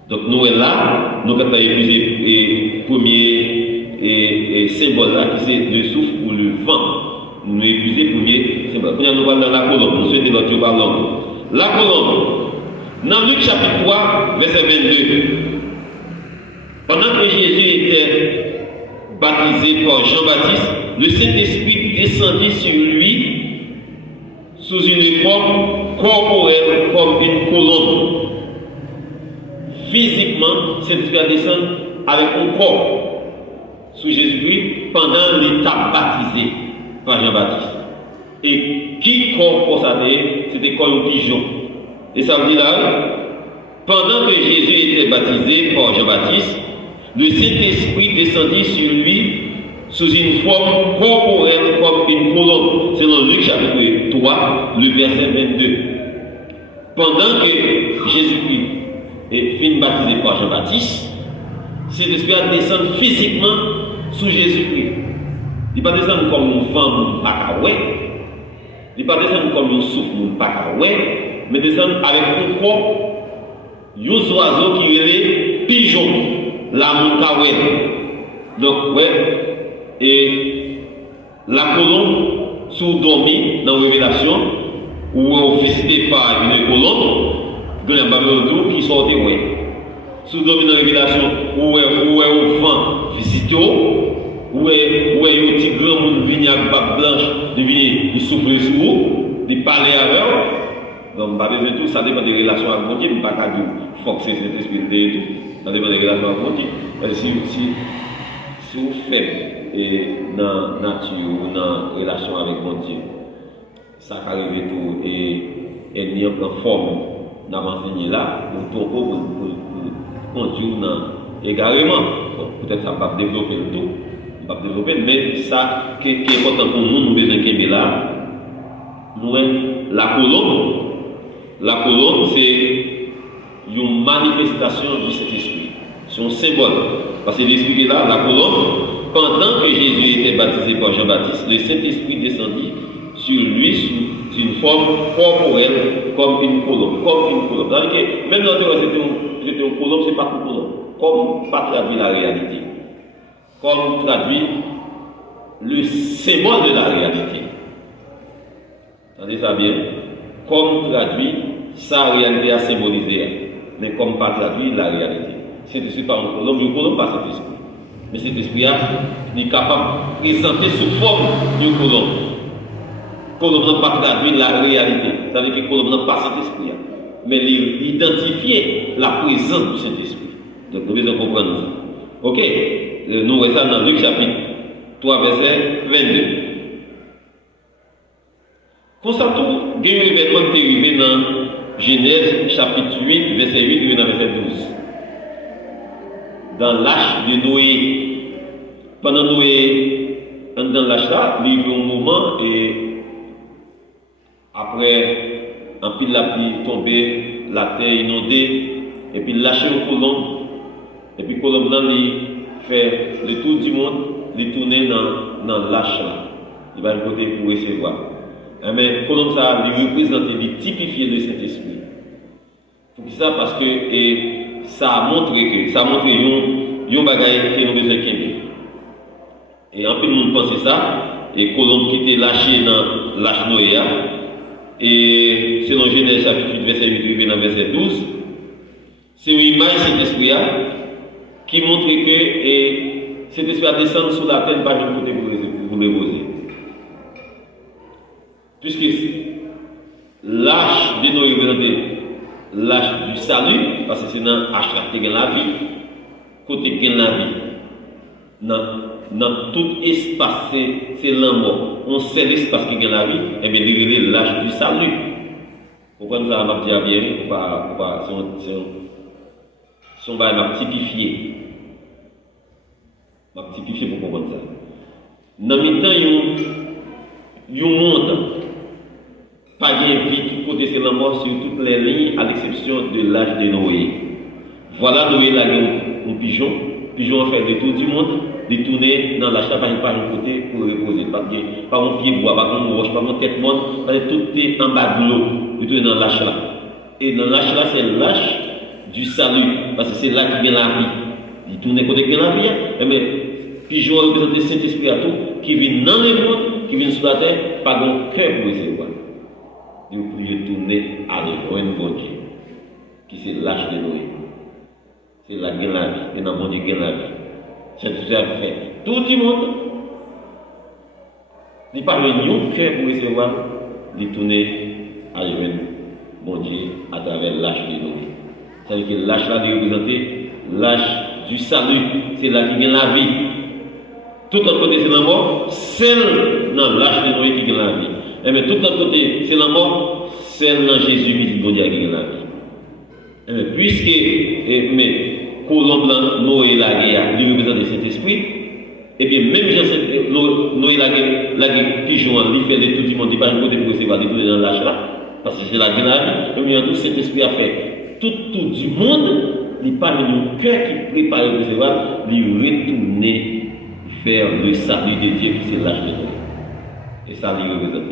Donc, nous sommes là, nous avons épuisé le premier symbole là, qui c'est le souffle ou le vent. Nous avons épuisé le premier symbole. Nous allons dans la colonne, nous souhaitons notre parlant. La colonne, dans Luc chapitre 3, verset 22. Pendant que Jésus était baptisé par Jean-Baptiste, le Saint-Esprit descendit sur lui sous une forme corporelle comme une colonne. Physiquement, Saint-Esprit a descendu avec un corps sous Jésus-Christ pendant l'étape baptisée par Jean-Baptiste. Et qui corps pour ça c'était comme un pigeon. Et ça veut dire là, pendant que Jésus était baptisé par Jean-Baptiste, le Saint-Esprit descendit sur lui sous une forme corporelle comme une colonne. C'est dans Luc chapitre 3, le verset 22. Pendant que Jésus-Christ est fini baptisé par Jean-Baptiste, Saint-Esprit a descendu physiquement sous Jésus-Christ. Il ne va pas descendre comme une femme pacaway, il ne va pas descendre comme un souffle pacaway, mais descendre avec un corps, un oiseau qui est pigeon, la moukaway. Donc, ouais, et la colonne sous-dormie dans la révélation, où on visité par une colonne, qui sortait, ouais. Sous-dormie dans la révélation, où est au vent visité, où est un petit grand monde venu avec bague blanche, de venir souffler sur vous, de parler avec eux. Donc, pas besoin de tout, ça dépend des relations avec mon Dieu, mais pas qu'à dire, forcer cet esprit et tout. Ça dépend des relations avec mon Dieu. Si vous faites dans la nature ou dans la relation avec mon Dieu, ça arrive tout et n'y a pas de forme d'avancer là, pour conduire également. Peut-être ça va développer le tout. Mais ça qui est important pour nous, nous devons aimer là, nous la colonne. La colonne, c'est une manifestation de cet esprit. C'est un symbole. Parce que l'esprit est là, la colonne, pendant que Jésus était baptisé par Jean-Baptiste, le Saint-Esprit descendit sur lui sous une forme corporelle comme une colonne. C'est-à-dire que même dans le c'était une colonne, c'est pas une colonne. Comme pas traduit la réalité. Comme traduit le symbole de la réalité. Entendez ça bien? Comme traduit sa réalité à symboliser, mais comme pas traduit la réalité. C'est esprit par un colombe pas cet esprit. Mais cet esprit il est capable de présenter sous forme d'une colombe. Colombe n'a pas traduit la réalité. Ça veut dire que colombe n'a pas cet esprit. Mais il identifier la présence de cet esprit. Donc nous devons comprendre ça. Ok? Nous restons dans Luc chapitre 3, verset 22. Constatons qu'il y a un événement qui est arrivé dans Genèse chapitre 8, verset 8 et verset 12. Dans l'âge de Noé, pendant Noé, dans dans l'âge là, il y a eu un moment et après un pile la pluie tombée, la terre inondée, et puis lâcher une colombe, et puis colombe là, il fait le tour du monde, il tourne dans l'âge là. Il va un côté pour recevoir. Mais colombe ça, il représente, il typifie le Saint-Esprit. C'est ça parce que ça a montré un bagage qui nous besoin de. Et un peu de monde pensait ça, et colombe qui était lâché dans l'âge Noé, et selon Genèse chapitre 8, verset 8, dans verset 12, c'est une image de cet esprit qui montre que cet esprit a descendu sur la terre par une côté pour le reposer. Puisque l'âge de Noé représentait l'âge du salut, parce que c'est dans l'âge qui gagne la vie, côté qui gagne la vie. Dans tout espace, c'est l'amour. On sait l'espace qui gagne la vie, et bien il est l'âge du salut. Pourquoi nous avons dit à bien, son bail m'a typifié. M'a typifié pour comprendre ça. Dans le temps, il y a un monde, pas de vie, tout côté c'est l'amour sur toutes les lignes, à l'exception de l'âge de Noé. Voilà Noé, là, un pigeon. Pigeon a fait le tour du monde. De tourner dans l'achat par un côté pour reposer. Pas un pied bois, pas un roche, pas un tête morte, parce que tout est en bas de l'eau. De tourner dans l'achat. Et dans l'achat, c'est l'âge du salut, parce que c'est là qu'il y a la vie. Il tourne côté qui y a la vie. Mais pigeon représente le Saint-Esprit à tout, qui vient dans le monde, qui vient sur la terre, pas un cœur pour recevoir. Il faut tourner à l'éloign bon Dieu, qui c'est l'âge de Noé. C'est là qu'il y a la vie, et dans le monde il y a la vie. C'est tout ça fait. Tout le monde, il parle de nous cœur pour recevoir, il tourne à l'éloign bon Dieu à travers l'âge de Noé. C'est-à-dire que l'âge là est représenté l'âge du salut, c'est là qu'il y a la vie. Tout l'autre côté c'est la mort, celle dans l'âge de Noé qui gagne la vie. Et mais tout l'autre côté c'est la mort, celle dans Jésus qui gagne la vie. Et mais puisque colombe là, Noé la guerre, il représente le Saint-Esprit, et bien même Noé la guerre, pigeon, il fait de tout le monde, il va côté pour recevoir des dans l'âge là, parce que c'est la guerre, et bien tout cet esprit a fait tout du monde, il parle de cœur qui prépare pour recevoir, il retourner vers le salut de Dieu qui c'est l'âge de Noé. Et ça, il représente.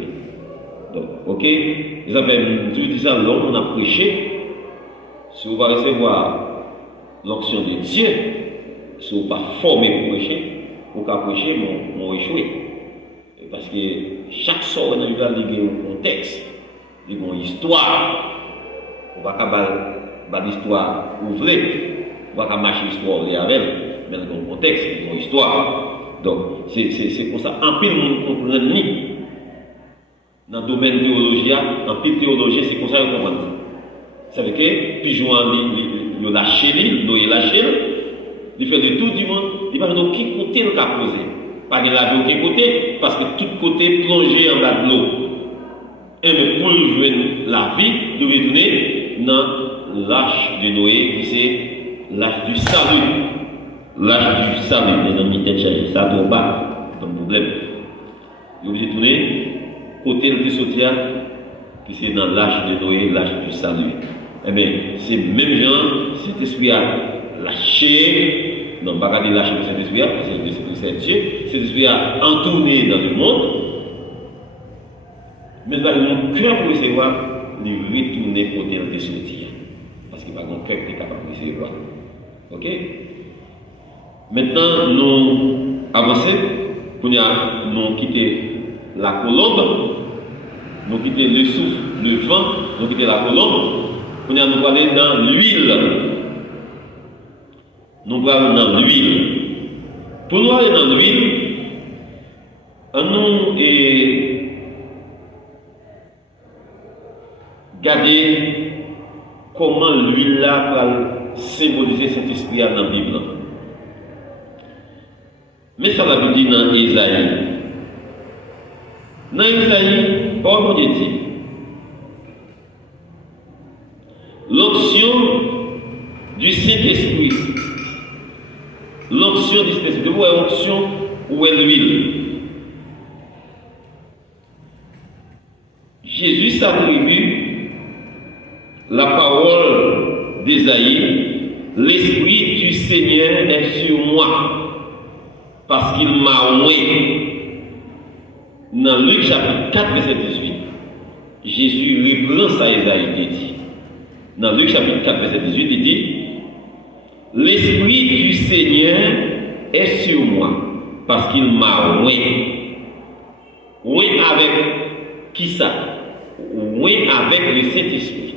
Donc, ok, vous avez dit ça, l'homme, on a prêché, si vous va recevoir l'onction de Dieu, si vous pas formé pour prêcher, vous pouvez prêcher, mon échoué. Parce que chaque sort dans il y a un contexte, il y a une histoire. On va pas l'histoire ouverte, on va pas marcher l'histoire avec, mais dans un contexte, il y a une histoire. Donc, c'est pour ça. En pile, on comprend ni. Dans le domaine théologique, en pile théologie, c'est pour ça qu'on comprend. Ça veut dire que pigeon il lâché, il lâché, il fait le tour du monde, il va dans quel côté le cas posé. Pas de la vie aucun côté, parce que tout côté plongé en bas de l'eau. Et mais pour jouer la vie, il doit retourner dans l'âge de Noé, qui c'est l'âge du salut. L'âge du salut, les amis, tête ça doit pas, c'est un problème. Il est obligé de tourner côté de Sotia, qui c'est dans l'âge de Noé, l'âge du salut. Eh bien, c'est même gens, cet esprit a lâché, non pas qu'il lâché cet esprit, parce que c'est Dieu, cet esprit a entourné dans le monde, mais dans le cœur pour recevoir, il retourner côté de Sotia, parce qu'il n'y a pas de cœur qui est capable de recevoir. Ok? Maintenant, nous avançons, nous quittons la colombe, nous quittons le souffle, le vent, nous quittons la colombe. Nous allons aller dans l'huile. Nous allons dans l'huile. Pour nous aller dans l'huile, nous regarder comment l'huile là va symboliser cet esprit dans la Bible. Mais ça va nous dire dans Isaïe. Dans Isaïe, Paul nous dit l'onction du Saint-Esprit. L'onction du Saint-Esprit. Vous voyez l'onction où est l'huile. Jésus s'attribue la parole d'Ésaïe, l'Esprit du Seigneur est sur moi, parce qu'il m'a oint. Dans Luc chapitre 4, verset 18, Jésus reprend ça, Ésaïe dit. Dans Luc chapitre 4, verset 18, il dit, l'Esprit du Seigneur est sur moi, parce qu'il m'a oint. Oint avec qui ça? Oint avec le Saint-Esprit.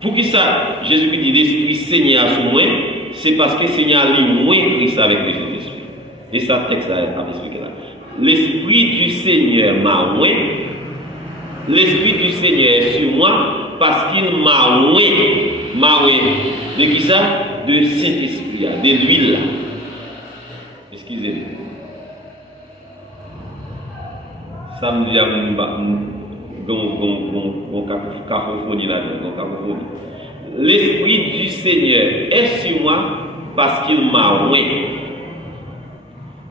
Pour qui ça, Jésus dit l'Esprit Seigneur sur moi, c'est parce que le Seigneur a oint Christ avec le Saint-Esprit. Et ça, texte là, a expliqué là. L'Esprit du Seigneur m'a oint. L'Esprit du Seigneur est sur moi parce qu'il m'a oint. M'a oint. De qui ça? De Saint-Esprit, de l'huile là. Excusez-moi. Ça me dit à mon cacophonie là, l'Esprit du Seigneur est sur moi parce qu'il m'a oint.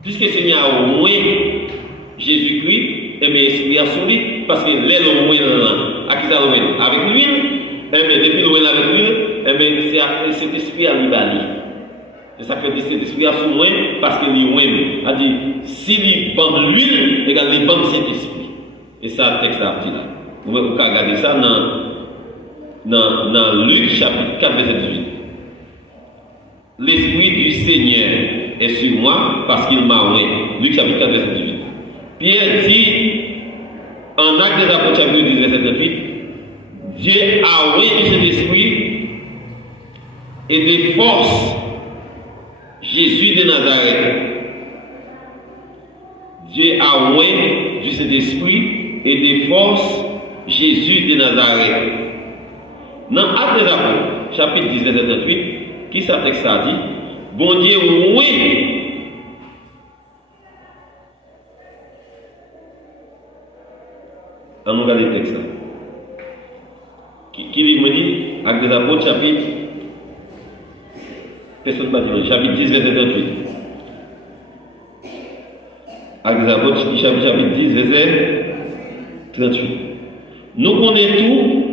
Puisque le Seigneur a oint Jésus-Christ, et bien l'Esprit a sur lui, parce que l'aile au moins, à qui ça oint? Avec l'huile, et bien depuis l'oint avec l'huile, et bien c'est cet esprit à l'ibali. C'est ça que cet esprit a sur moi, parce que l'oint a dit, si il bande l'huile, égale il bande cet esprit. Et ça, le texte a dit là. Vous pouvez regarder ça dans Luc chapitre 4, verset 18. L'Esprit du Seigneur est sur moi parce qu'il m'a oint. Luc chapitre 4, verset 18. Pierre dit, en Actes des Apôtres chapitre 10, verset 38, Dieu a oint du Saint-Esprit et des forces Jésus de Nazareth. Dieu a oint du Saint-Esprit et des forces Jésus de Nazareth. Dans Actes des Apôtres, chapitre 10, verset 38, qui ça texte a dit? Bon Dieu, oui. On regarde le texte. Qui livre dit? Actes des Apôtres, chapitre. Personne ne va dire, chapitre 10, verset 38. Actes des Apôtres, chapitre 10, verset 38. Nous connaissons tout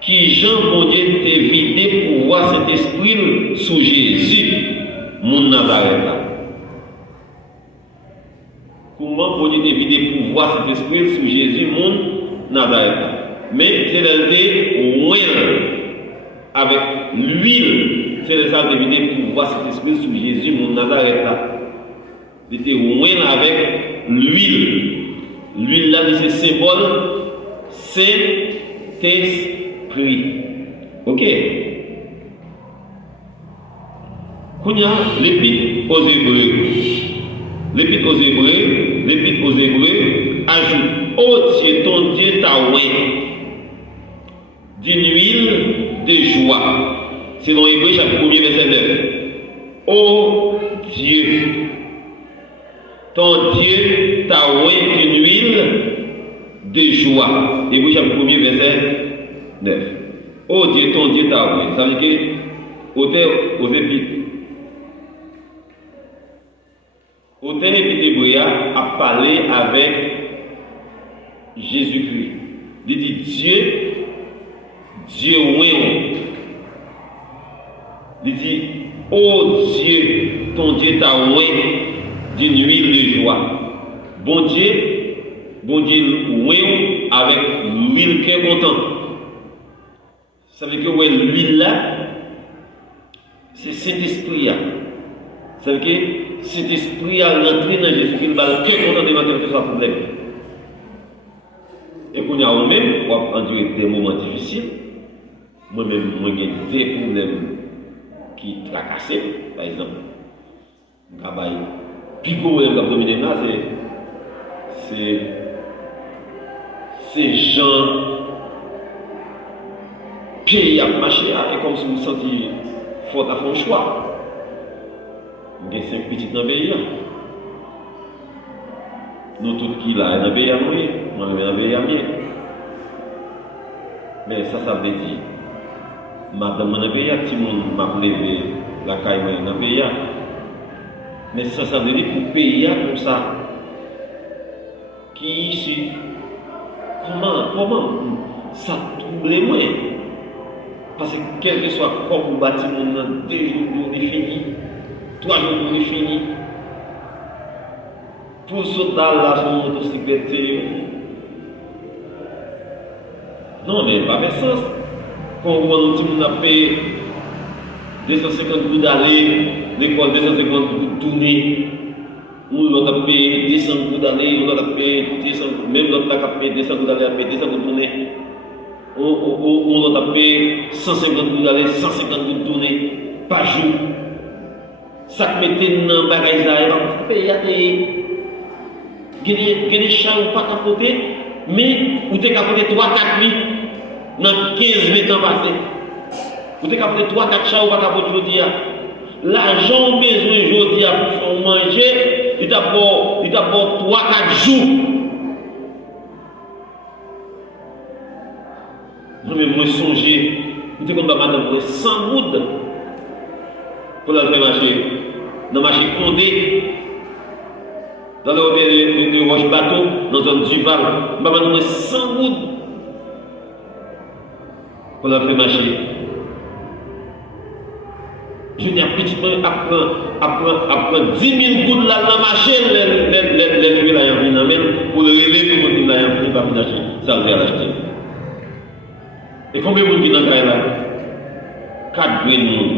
qui Jean bon Dieu était vidé pour voir cet esprit sous Jésus, mon Nazareth là. Comment bon Dieu était vidé pour voir cet esprit sous Jésus, mon Nazareth là. Mais c'est l'idée loin avec l'huile, c'est ça de vidé pour voir cet esprit sous Jésus, mon Nazareth là. Il était loin avec l'huile. L'huile là, c'est symbole Saint-Esprit. Ok. Kounya, l'épître aux Hébreux. L'épître aux Hébreux ajoute, oh Dieu, ton Dieu t'a oint d'une huile de joie. C'est dans Hébreux chapitre 1 verset 9. Oh Dieu, ton Dieu t'a oint d'une huile de joie. Hébreux chapitre 1 verset 9. Oh Dieu, ton Dieu t'a oint. Ça veut dire que auteur aux épîtres. Auteur épître a parlé avec Jésus-Christ. Il dit Dieu oint. Il dit, oh Dieu, ton Dieu t'a oint d'une huile de joie. Bon Dieu oint avec l'huile qui est content. Ça veut dire que l'huile là, c'est Saint-Esprit. Ça veut dire que Saint-Esprit a rentré dans Jésus-Christ, il va très content de mettre que ce soit problème. Et qu'on a nous-mêmes, on a enduré des moments difficiles. Moi-même, j'ai des problèmes qui tracassent, par exemple. Puis pour le dominer là, c'est gens pays à marcher, et comme si vous sentiez fort à faire un choix. Il y a 5 petites dans le pays. Nous tous qui là, dans le pays à nous, moi dans le pays à mien. Mais ça veut dire, madame dans le pays, tout le monde m'a levé la caille dans le pays. Mais ça veut dire pour le pays comme ça. qui ici, comment ça trouble moi. Parce que quel que soit le corps ou bâtiment, 2 jours on est fini, 3 jours on est fini. Pour sauter là sur mon motocyclette, non, mais pas de sens. Quand on a payé 250 coups d'aller, l'école 250 coups de tourner, ou l'autre a payé 200 coups d'aller, l'autre a payé 200, même l'autre a payé 200 coups d'aller, a payé 200 coups de tourner, ou l'autre a payé 150 coups d'aller, 150 coups de tourner, par jour. Ça te mettait dans le bagage là, il y a des chats ou pas capotés, mais ou t'es capoté 3-4 minutes dans 15 ans passés. Ou t'es capoté 3-4 chats ou pas capoté aujourd'hui. L'argent besoin aujourd'hui pour faire manger, il t'apporte 3-4 jours. Non mais moi songer, il était comme madame pour 100 gouttes pour la faire marcher. Dans le marché Condé, dans l'hôtel de Roche-Bateau, dans la zone Duval, je vais donner 100 gouttes pour la faire marcher. Je dis à petit peu, apprendre 10 000 gouttes là dans le marché, les livres là, il y a pour le relever pour le là, il va venir acheter. Ça va l'acheter. Et combien de monde qui dans le cas là 4 000 monde,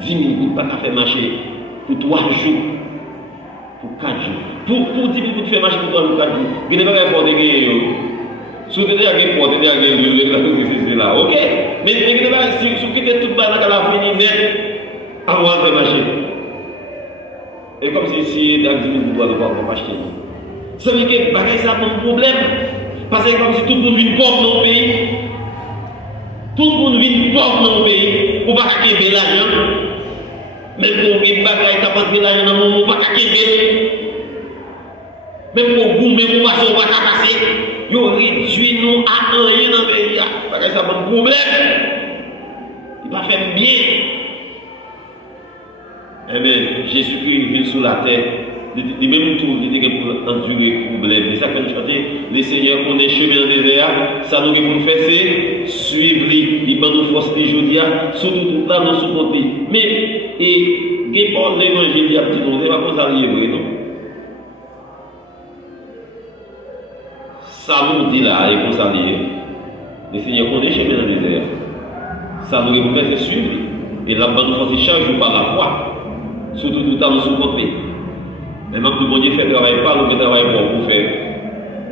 10 000 gouttes pas faire marcher pour 3 jours. Pour 4 jours. Pour 10 000 gouttes faire marcher pour 3 jours, 4 jours. Il n'y a pas de gagner. Si vous avez un porte, vous avez là, ok? Mais il n'y a pas si vous quittez tout le monde à la fin, net, avant de faire marcher. Et comme si dans 10 000 gouttes, vous ne pouvez pas acheter. Ça veut dire que ça a un problème. Parce que comme si tout le monde vit pauvre dans le pays. Tout le monde vit pauvre dans le pays. Pour ne pas gagner l'argent. Même pour les bagages qui ont l'argent dans le monde, pour ne pas gagner. Même pour vous, même pour passer, on ne va pas passer. Ils réduit nous à rien dans le pays. Parce que ça a un problème. Il va faire bien. Eh bien, Jésus-Christ vient sur la terre. Il même tout, il était pour endurer le problème. C'est ça que nous chantons. Les seigneurs qu'on est chemin dans le désert, ça nous pour faire, c'est suivre lui. Il va nous forcer aujourd'hui, surtout tout là, nous supporter. Mais, et, Paul l'évangile, il y a petit nom, c'est pas comme ça lié, non? Ça nous dit là, et comme ça lié. Les seigneurs qu'on est chemin dans le désert. Ça nous pour faire, c'est suivre. Et là, nous forcer chaque jour par la foi. Surtout tout là, nous supporter. Mais même si bon Dieu fait travail pas, nous travail pour faire.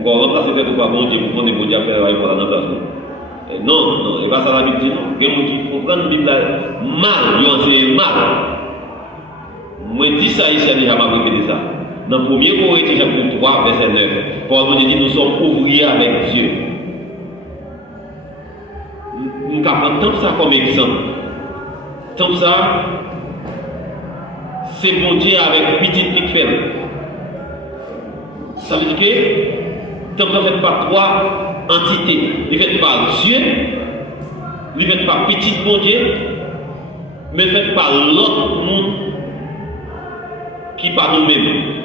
On va remplacer peut-être pas bon Dieu pour prendre bon Dieu à faire travail pour la remplacer. Non, et pas ça la Bible dit non. Il y a des gens qui comprennent la Bible mal, ils enseignent mal. Moi, je dis ça ici, je n'ai pas répété ça. Dans le premier Corinthiens, chapitre 3, verset 9, Paul nous dit nous sommes ouvriers avec Dieu. Nous avons tant ça comme exemple. Tant ça, c'est bon Dieu avec petit qui fait. Ça veut dire que tant qu'on ne fait pas 3 entités, il ne fait pas Dieu, il ne fait pas petit bon Dieu, mais il ne fait pas l'autre monde qui pas nous-mêmes.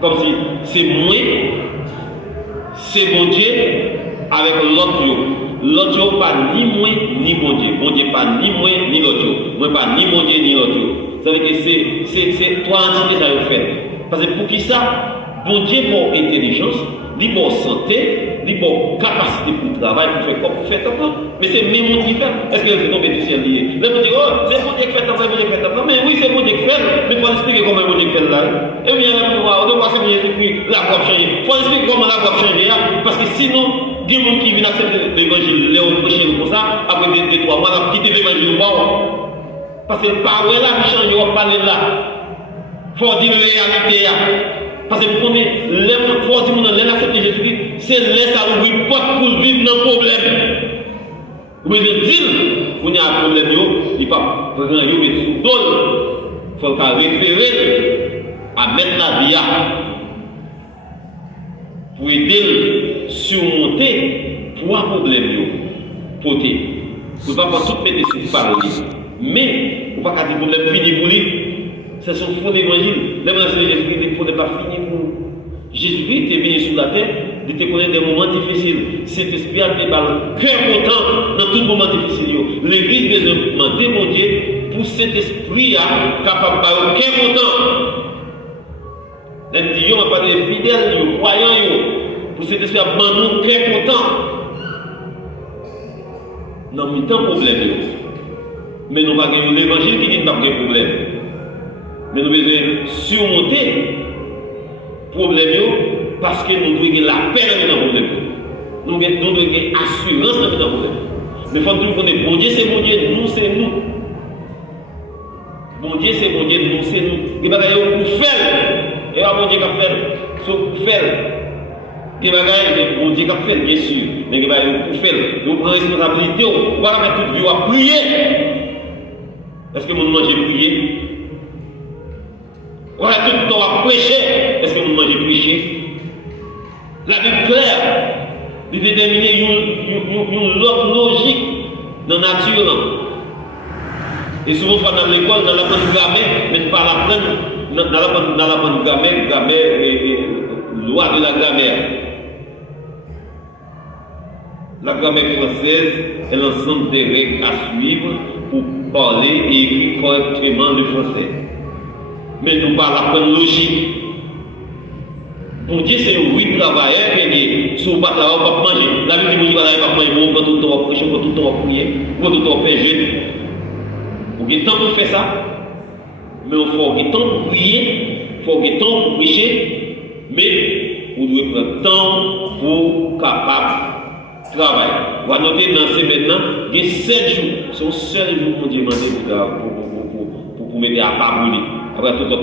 Comme si c'est moi, c'est bon Dieu avec l'autre. L'autre pas ni moi ni bon Dieu. Bon Dieu pas ni moi ni l'autre. Moi pas ni mon Dieu ni l'autre. Ça veut dire que c'est 3 entités ça vous fait. Parce que pour qui ça, bon Dieu pour intelligence, il pour santé, il pour capacité pour travail, pour faire comme pour faire top. Mais c'est même monde qui fait. Est-ce que c'est tombé du ciel lié? Là, on dit, oh, c'est bon Dieu qui fait top, c'est bon Dieu qui fait top. Mais oui, c'est bon Dieu qui fait, mais il faut expliquer comment bon Dieu qui fait là. Et bien, on doit passer bien expliquer la voie changer. Il faut expliquer comment la voie changer. Parce que sinon, il y a des gens qui viennent accepter l'évangile, les prêcher comme ça, après 2-3 mois, on quitter l'évangile. Parce que par où là, il change, on va parler là. Il faut dire la réalité. Parce que pour nous, il faut dire que l'accepter Jésus-Christ, c'est laisser à ouvrir une porte pour vivre dans le problème. Vous pouvez dire, qu'on y a un problème, il ne faut pas prendre un mettre sous le dos. Il faut référer à mettre la vie pour aider à surmonter 3 problèmes. Pour ne pas tout mettre sur le parole. Mais, il ne faut pas dire que le problème fini pour lui. C'est son faux évangile. Même dans Jésus-Christ, il ne faut pas finir pour Jésus-Christ est venu sur la terre il te connaît des moments difficiles. Saint-Esprit a été le cœur content dans tout moment difficile. L'église besoin de demander mon Dieu pour cet esprit capable de cœur content. Les gens n'ont pas de fidèles, les croyants, pour cet esprit à nous cœur content. Nous n'avons pas de problème. Mais nous n'avons pas l'évangile qui n'a pas de problème. Mais nous devons surmonter le problème parce que nous devons la paix dans le problème. Nous devons assurance dans le problème. Mais il faut toujours connaître, bon Dieu c'est bon Dieu, nous c'est nous. Bon Dieu c'est bon Dieu, nous c'est nous. Il va y avoir pour faire. Et bon Dieu qui a fait. Pour faire. Il va y avoir bon Dieu qui a fait, bien sûr. Mais il va y avoir pour faire. Vous prenez responsabilité, vous va mettre toute vie à prier. Est-ce que vous mangez prier? Voilà tout le temps à prêcher. Est-ce que vous mangez prêcher? La Bible claire, de déterminer une logique dans la nature. Et souvent, dans l'école, dans la bonne grammaire, mais pas la bonne, dans la bonne grammaire, loi de la grammaire. La grammaire française est l'ensemble des règles à suivre pour parler et écrire correctement le français. Mais nous parlons la bonne logique. Bon Dieu, c'est un oui travailleur, mais si vous ne pas travailler, vous ne pas manger. La Bible dit que vous ne pas manger, vous ne tout le temps prêcher, vous ne tout le temps prier, vous ne tout le temps faire jeûne. Vous avez le temps pour faire ça, mais il faut le temps pour prier, il faut le temps pour prêcher, mais vous devez prendre le temps pour capable de travailler. Vous allez noter dans ces maintenant, il y a 7 jours. C'est un seul jour pour Dieu pour mettre à part. Après tout le temps,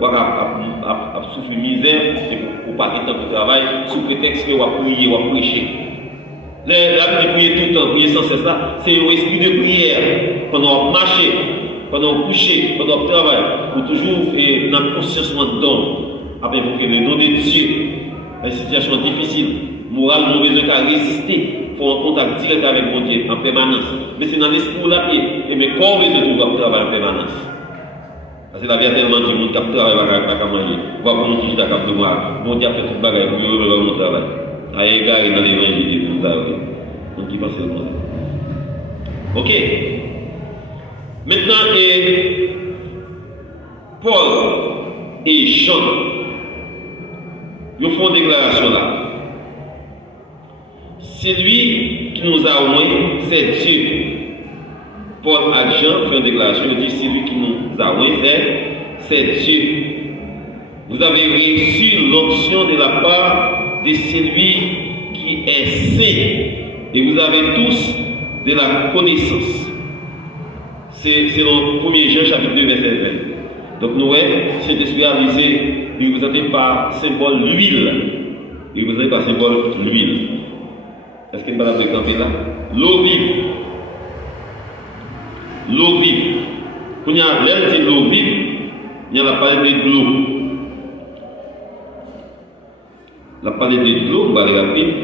pour souffrir misère et pour pas de temps de travail, sous prétexte que vous priez, vous prêcher. La Bible prier tout le temps, prier sans cesse, c'est un esprit de prière. Pendant marcher, pendant coucher, pendant travailler, pour toujours dans le consciencement d'homme, après invoquer le nom de Dieu. La situation difficile, moralement besoin de résister, il faut un contact direct avec mon Dieu en permanence. Mais c'est dans l'esprit la pied, et mes corps besoin de trouver travail en permanence. Parce que la vie a tellement de monde qui travaille à manger. Voir comment tu es capable de moi. Mon Dieu a fait tout le bagage pour que mon travail. À égarer dans l'évangile de tout ça. Donc qui pense que c'est ok. Maintenant, Paul et Jean, ils font une déclaration là. C'est lui qui nous a envoyé, c'est Dieu. Paul à Jean fait une déclaration, il dit c'est lui qui nous a envoyé, c'est Dieu. Vous avez reçu l'onction de la part de celui qui est saint, et vous avez tous de la connaissance. C'est le 1er Jean chapitre 2 verset 20. Donc nous voyons, cet esprit a visé, il vous avez par symbole l'huile. Il vous avez par symbole l'huile. Est-ce qu'il va la camper là? L'eau vive. L'eau vive. Quand il y a l'air de l'eau vive, il y a la parole de l'eau. La parole de l'eau, on va les rappeler.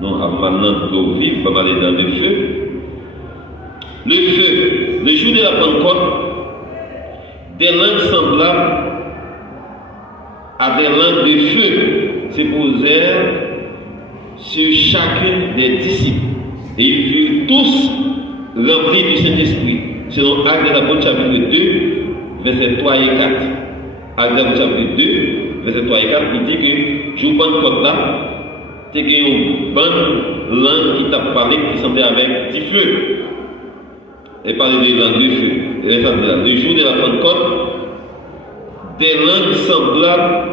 Non, maintenant, l'eau vive, on va aller dans le feu. Le feu, le jour de la Pentecôte, des langues semblables à des langues de feu se posèrent sur chacun des disciples. Et ils furent tous remplis du Saint-Esprit. Selon Actes des Apôtres chapitre 2, versets 3 et 4. Actes des Apôtres chapitre 2, versets 3 et 4, il dit que jour Pentecôte là, tu as une bonne langue qui t'a parlé, qui semblait avec du feu. Et parler de langue de feu. Le jour de la Pentecôte, des langues semblables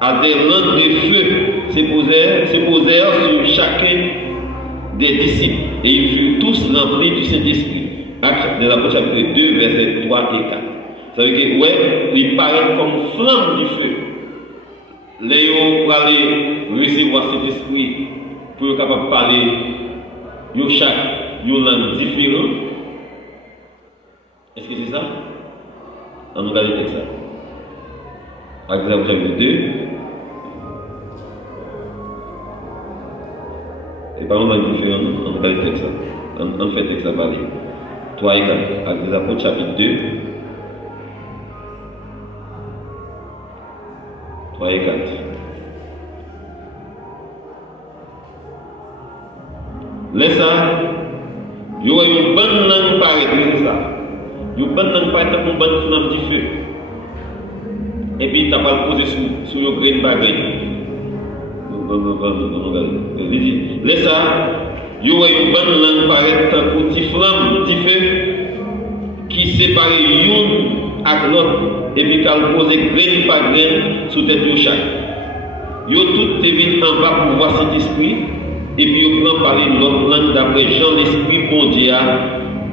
à des langues de feu se posèrent sur chacun des disciples, et ils furent tous remplis du Saint-Esprit. Actes de l'Apôtre chapitre 2, versets 3 et 4. Ça veut dire que, ouais, il paraît comme flamme du feu. Les gens pour aller recevoir cet esprit, pour être capable de parler, ils chaque une langue différente. Est-ce que c'est ça? On nous regarde ça. Actes de l'Apôtre chapitre 2. Et par exemple, on va faire ça. On fait ça parler. 3 et 4. Actes des Apôtres, chapitre 2, Voyez 4. Laisse ça. Il y a une bonne langue paraître ça. Il y a une bonne langue paraître pour une bonne flamme du feu. Et puis tu as pas posé sur le grain bagaille. Laisse ça. Il y a une bonne langue paraître pour une flamme du feu qui sépare l'une avec l'autre. Et puis tu as posé grain par grain sur tête de chaque. Il y a tout évite en bas pour voir cet esprit. Et puis, on prend parler de l'autre langue d'après Jean, l'esprit bon Dieu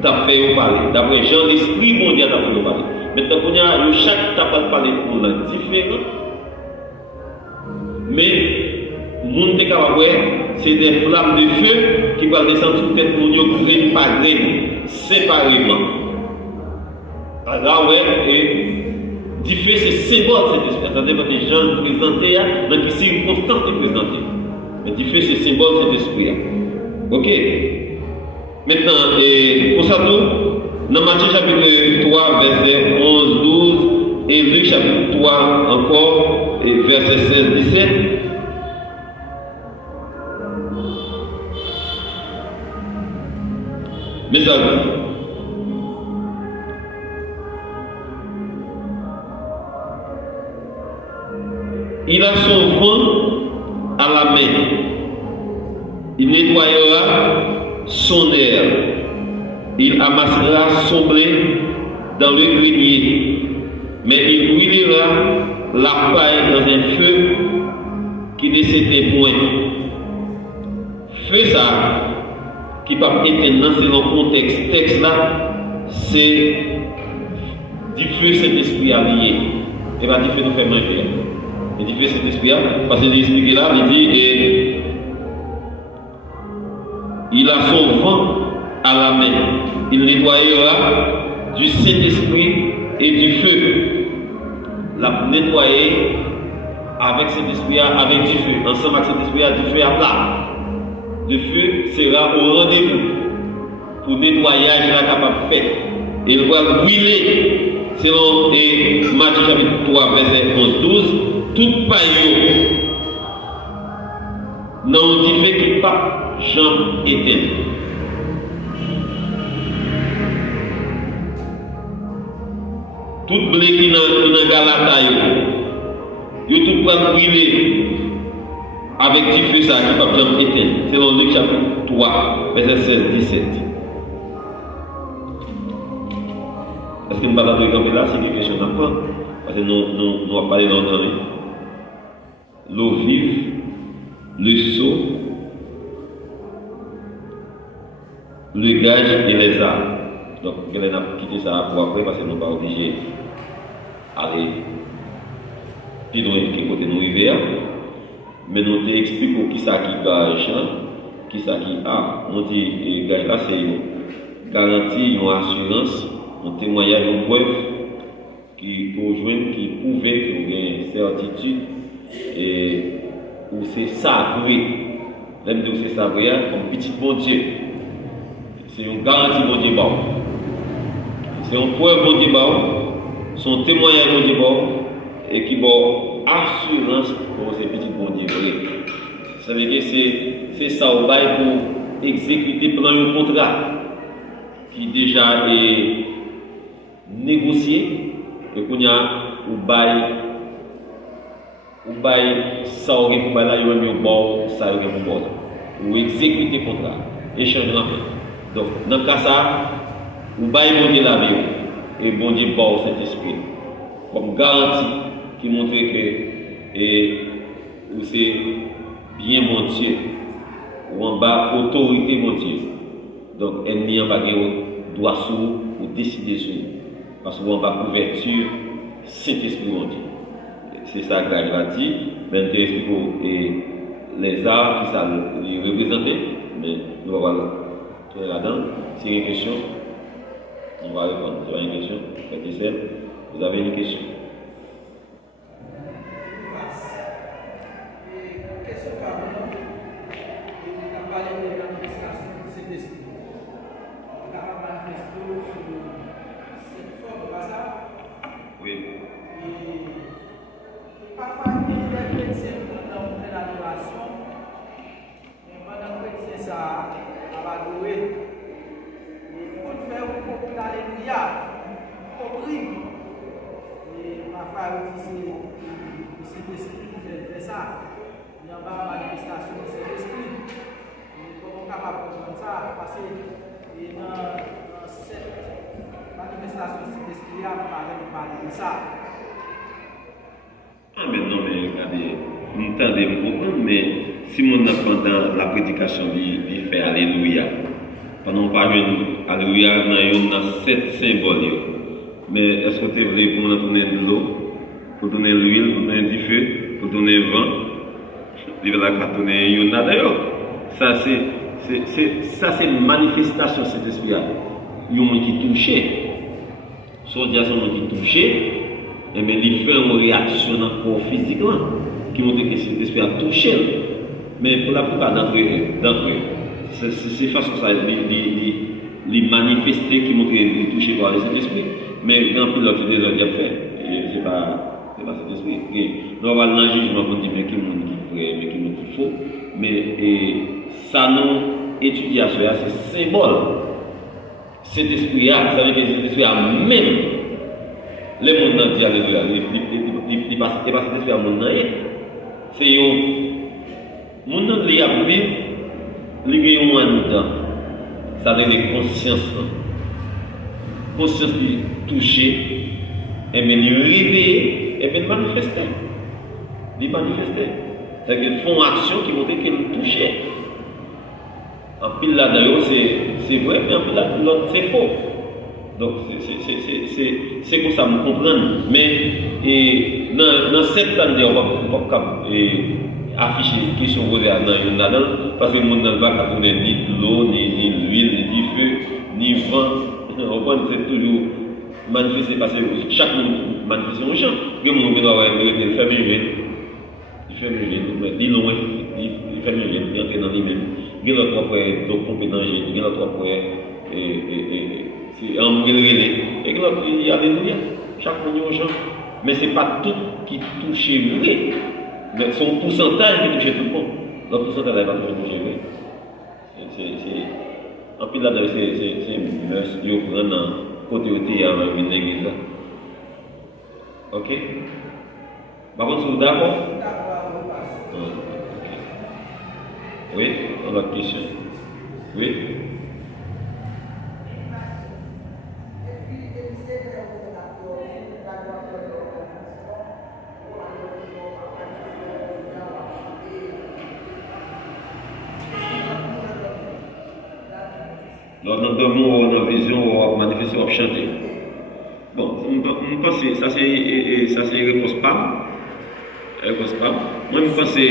t'a fait parler. D'après Jean, l'esprit bon Dieu t'a fait parler. Maintenant, qu'on a chaque t'a pas parlé pour langue différente. Mais, monde est capable, c'est des flammes de feu qui vont descendre sur tête mon Dieu, grain par grain, séparément. Alors, et du feu, c'est symbole cet esprit. Attendez, quand les gens présentent, dans quelle circonstance ils présentent. Mais du fait, c'est symbole de cet esprit. Ok. Maintenant, pour ça, nous, dans Matthieu chapitre 3, verset 11, 12, et Luc chapitre 3 encore, et verset 16, 17. Mais ça dit. Il a son vent à la main. Il nettoyera son air. Il amassera son blé dans le grenier. Mais il brûlera la paille dans un feu qui ne s'était point. Feu ça, qui peut être dans le contexte. Texte là, c'est du feu cet esprit à lier. Et pas du feu nous fait manger. Et du feu cet esprit parce que l'esprit là, il dit il a son vent à la main. Il nettoyera du Saint-Esprit et du feu. La nettoyer avec cet esprit, avec du feu. Ensemble avec cet esprit, du feu à plat. Le feu sera au rendez-vous pour nettoyage la capable de faire. Il va brûler, selon Matthieu chapitre 3, verset 11-12, toute paille non dit fait que pas Jean éteint. Tout blé qui dans Galata, il tout pas brûler avec du feu ça qui pas Jean éteint. Selon Luc chapitre 3, verset 16-17. Est-ce que nous parlons de camper là, c'est une question d'apprendre. Parce que nous allons parler dans l'eau vive, le seau, le gage et les arbres. Donc, nous allons quitter ça pour après parce que nous ne sommes pas obligés d'aller plus loin que côté nous rivière. Mais nous t'expliquons qui ça qui gage, qui ça qui a. Nous dit gage là, c'est une garantie, une assurance, un témoignage, une preuve qui rejoint, qui prouve qu'il y a une certitude et où c'est savré. Même de c'est savré comme petit bon Dieu. C'est une garantie bon Dieu. C'est une preuve bon Dieu. Son témoignage bon Dieu et qui bon assurance pour ces petits bon Dieu. Ça veut dire que c'est ça au bail pour exécuter pendant un contrat qui déjà est négocié et qu'on y a au bail ça aurait pour là il y a un bon ça aurait pour bon ou exécuter contrat échange d'enfant. Donc dans cas ça au bail bon Dieu la vie et bon Dieu bon Saint-Esprit comme garantie qui montre que et où c'est bien mon Dieu ou en bas autorité mon Dieu. Donc ennemi en bas doit sous ou décider sur parce qu'on va couverture Saint-Esprit mon Dieu. C'est ça que il a dit, mais nous expliquons les arbres qui ça les représenter, mais nous allons voir là-dedans. C'est une question, on va répondre. Vous avez une question? Vous avez une question? Parfois, il y a adorer. Et pour faire beaucoup d'alléluia, compris. Et ma femme dit c'est l'esprit qui fait ça. Il n'y a pas de manifestation de cet esprit. Et comment on est capable de comprendre ça? Parce que dans cette manifestation de cet esprit, on parle de ça. Ah, mais non, mais regardez, nous tendez à comprendre, mais si mon pendant la prédication, il fait Alléluia, pendant qu'on parle Alléluia, il y a 7 symboles. Mais est-ce que tu veux pour nous donner de l'eau, pour donner l'huile, pour donner du feu, pour donner le vent? Il va la donner une d'ailleurs. Ça, c'est une manifestation de cet esprit-là. Il y a un monde qui touche. Soit dire son qui touche. Et bien, il fait une réaction dans le corps physique qui montre que cet esprit a touché. Mais pour la plupart d'entre eux, c'est façon ça, les manifester qui montre qu'il est touché par cet esprit. Mais dans plus l'autre des autres, il a fait. C'est pas cet esprit. Nous allons dans le jugement pour dire mais qui monde qui vrai, mais qui monde qui faux. Mais ça nous étudie à cela, c'est symbole. Cet esprit-là, ça veut dire que cet esprit-là même. Les gens qui disent Alléluia, ils passent cet esprit à mon nom. C'est un mon nom qui a vivre, il y a un temps. Ça veut dire conscience. Conscience qui touchée, et bien il réveille, et bien il manifeste. Il manifeste. C'est-à-dire qu'ils font action qui montre qu'ils touchent. En pile là d'ailleurs, c'est vrai, mais en pile là, l'autre c'est faux. Donc c'est comme ça me comprendre. Mais dans cette année, on va pas afficher qui sont posées là-dedans, parce que le monde ne va pas donner ni de l'eau, ni l'huile, ni du feu, ni vent. On va toujours manifester parce que chaque manifestation est champ. Il y a des gens qui doivent faire mieux. Il fait mieux, il loin, il fait mieux, il entre dans lui-même. Il y a notre propre compétence, il y a notre propre c'est un relais. Et que l'autre, il y a Alléluia. Chaque fois, il y a un champ. Mais ce n'est pas tout qui touche vrai. Mais son pourcentage qui touche tout le monde. Le pourcentage n'est pas toujours touché vrai. En plus, là, c'est une mœurs qui prend dans côté où il y a une église. Ok? Par contre, vous d'accord? Oui, on a une question. Oui? Dans nos visions, on va manifester, on va chanter. Bon, je pense que ça c'est une réponse pas. Moi, je pense que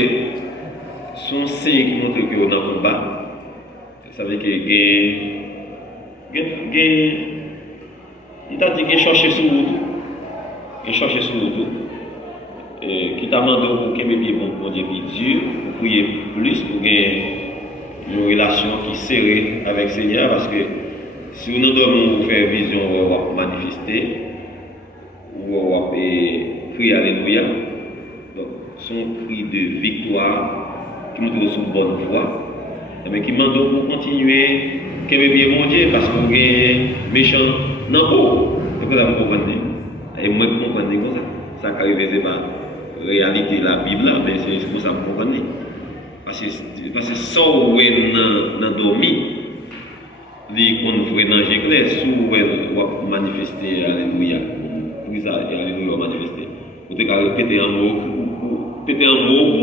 son signe qui montre que on a un bas. Ça veut dire qu'il t'a dit qu'il cherche sur route. Il cherche sur route. Qui t'a demandé pour qu'il ait bon Dieu plus dur, pour prier plus, pour gagner une relation qui est serrée avec le Seigneur, parce que si nous devons faire vision, on va manifester, on va crier Alléluia. Donc, son cri de victoire qui montre sous bonne voie, mais qui demande pour continuer, qu'il ait bien mon Dieu, parce qu'on est méchant dans le corps. C'est pour ça que vous comprenez. Et moi, je comprends comme ça. Ça arrive, c'est pas réalité la Bible, mais c'est pour ça que vous comprenez. Parce que sans où est dans dormi, les qu'on fait dans l'église, sous où est manifester Alléluia. Oui, ça, Alléluia va manifester. Vous devez répéter un mot,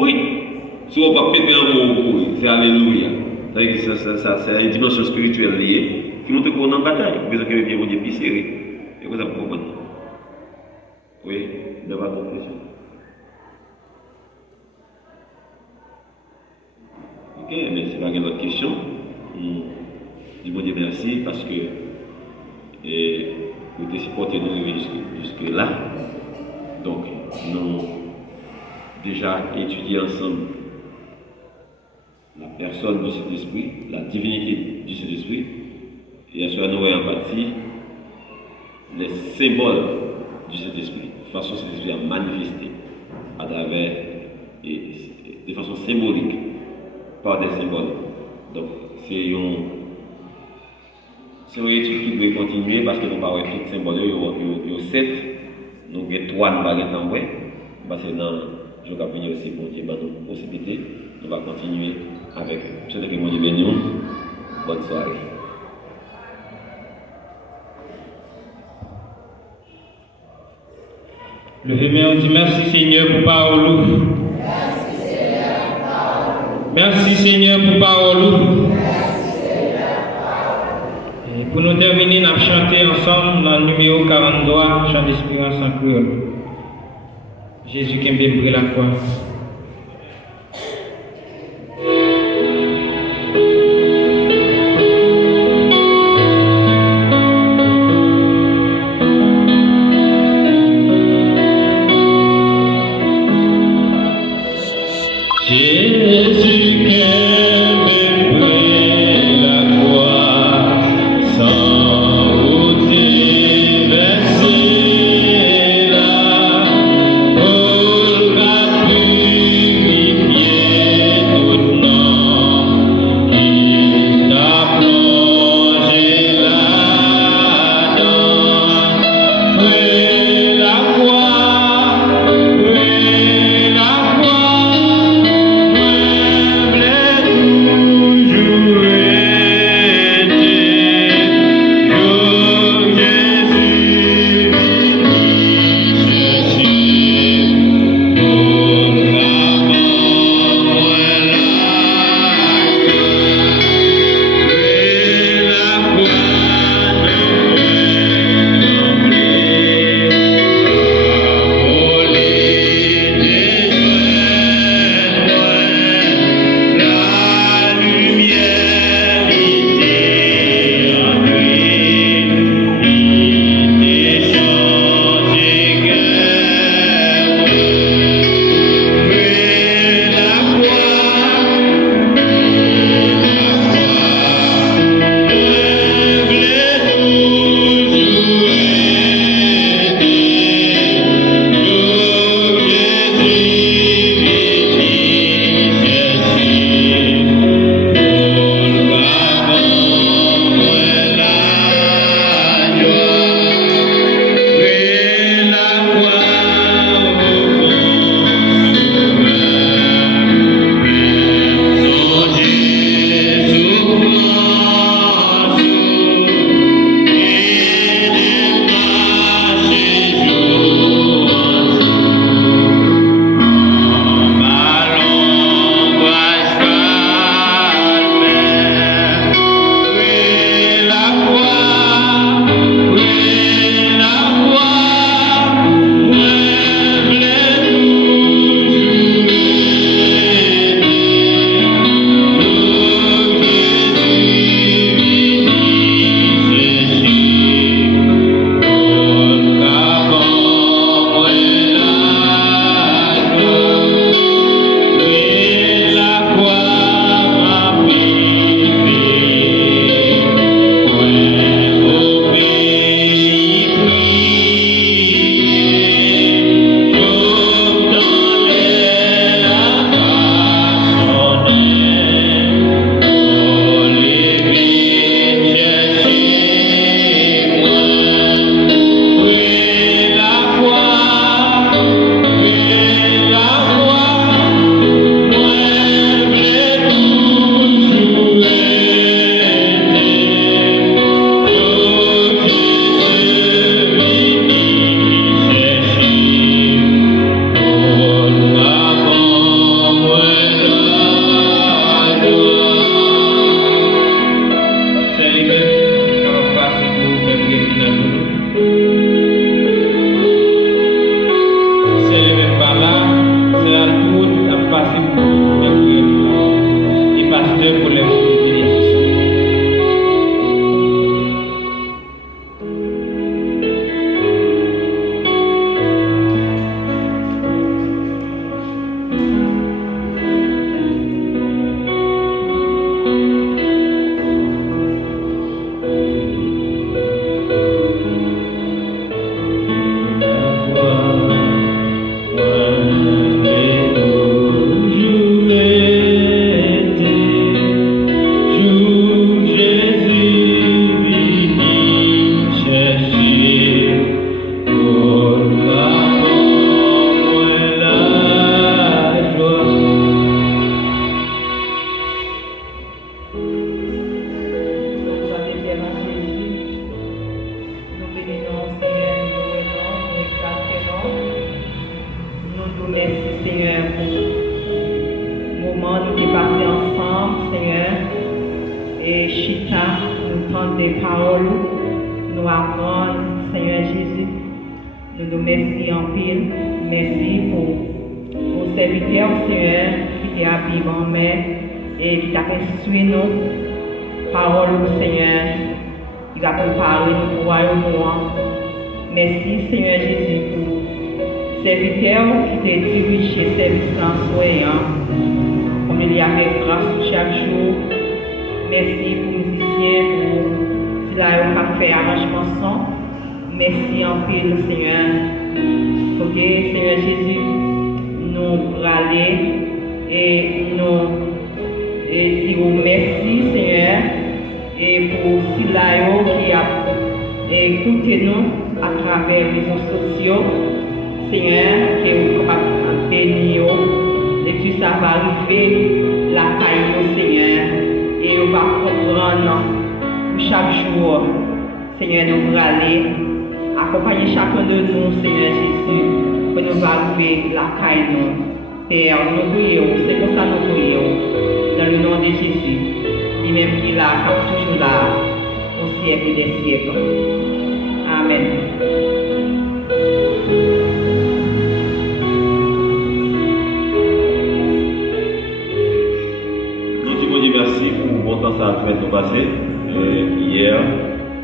oui. Si on ne va pas péter un mot, oui, c'est Alléluia. C'est une dimension spirituelle liée qui montre qu'on est en bataille. Vous avez bien mon Dieu plus serré. Et vous avez compris. Oui, de votre question. Ok, mais c'est pas une autre question. Je vous dis merci parce que vous avez supporté nous jusque-là. Donc, nous avons déjà étudié ensemble la personne du Saint-Esprit, la divinité du Saint-Esprit, et à cela nous avons en partie les symboles du Saint-Esprit, de façon Saint-Esprit à manifester à travers, de façon symbolique, par des symboles. Donc, c'est une C'est une étude qui doit continuer parce que nous n'avons pas tout symbole, il y a 7, nous avons 3 nous n'avons pas parce que dans le jour qui vient aussi, bon Dieu, nous possibilité, nous allons continuer avec eux. Je souhaite que mon Dieu bénisse. Bonne soirée. Levez-moi, on dit merci Seigneur pour parole. Merci Seigneur pour parole. Et pour nous terminer, nous allons chanter ensemble dans le numéro 43, chant d'espérance en créole. Jésus qui aime brûler la croix. Verser là, pour la pluie. chita, nous entendre des paroles, nous apprendre, Seigneur Jésus. Nous nous remercions en pile. Merci pour serviteur, Seigneur, qui t'a habillé en main et qui t'a instruit nous. Parole, Seigneur, qui va préparer nous pour royaume. Merci, Seigneur Jésus, pour serviteur qui t'a dirigé service en soignant. Comme il y a avec grâce chaque jour. Merci pour les musiciens, pour cela a fait arrangement son. Merci en pile, Seigneur. Ok, Seigneur Jésus, nous râler et nous dire merci, Seigneur, et pour cela qui a écouté nous à travers les réseaux sociaux, Seigneur, qui est capable de bénir, et tout ça va arriver la caille, Seigneur, et on va comprendre chaque jour, Seigneur, nous râler. Accompagnez chacun de nous, Seigneur Jésus, pour nous arriver la caille nous. Père, nous prions, c'est pour ça nous prions, dans le nom de Jésus, lui-même qui est là, qui est toujours là, au siècle des siècles. Amen. Nous disons Dieu merci pour le bon temps ça a nous passé. Hier,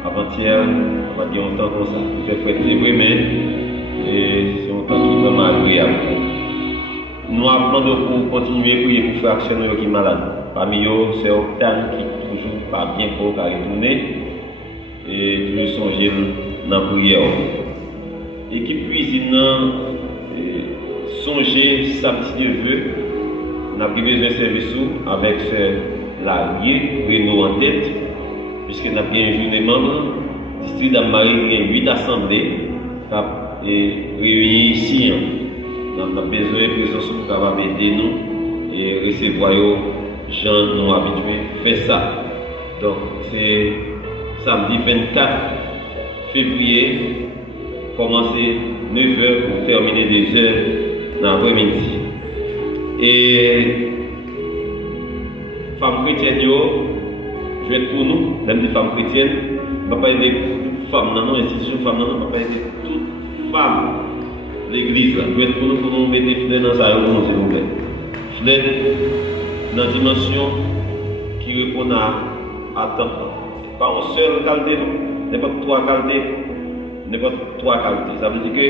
avant-hier, on va dire un temps comme ça. Nous faisons fêter vraiment. Et c'est un temps qui est vraiment agréable. Nous apprenons pour continuer à prier pour frères qui sont malades. Parmi eux, c'est Octane qui est toujours pas bien pour retourner. Et toujours songer dans la prière. Équipe cuisine, songer samedi Dieu veut. On a besoin de service avec la Renault en tête. Puisque nous avons bien un journée membre, le district d'Amarie, il y a 8 assemblées réunies ici. Nous avons besoin de présence pour capable aider nous et recevoir les gens nous habitués à faire ça. Donc c'est samedi 24 février, commencer 9h pour terminer 2h dans l'après-midi. Et femmes chrétiennes, je vais être pour nous, même des femmes chrétiennes, je ne vais pas aider toutes femmes dans nos institutions, femmes dans nous, je ne vais pas aider toutes femmes de l'église. Je vais être pour nous mettre des fleurs dans sa roue, s'il vous plaît. Fleurs dans la dimension qui répond à temps. Pas une seule qualité, n'importe trois qualités. N'importe trois qualités. Ça veut dire que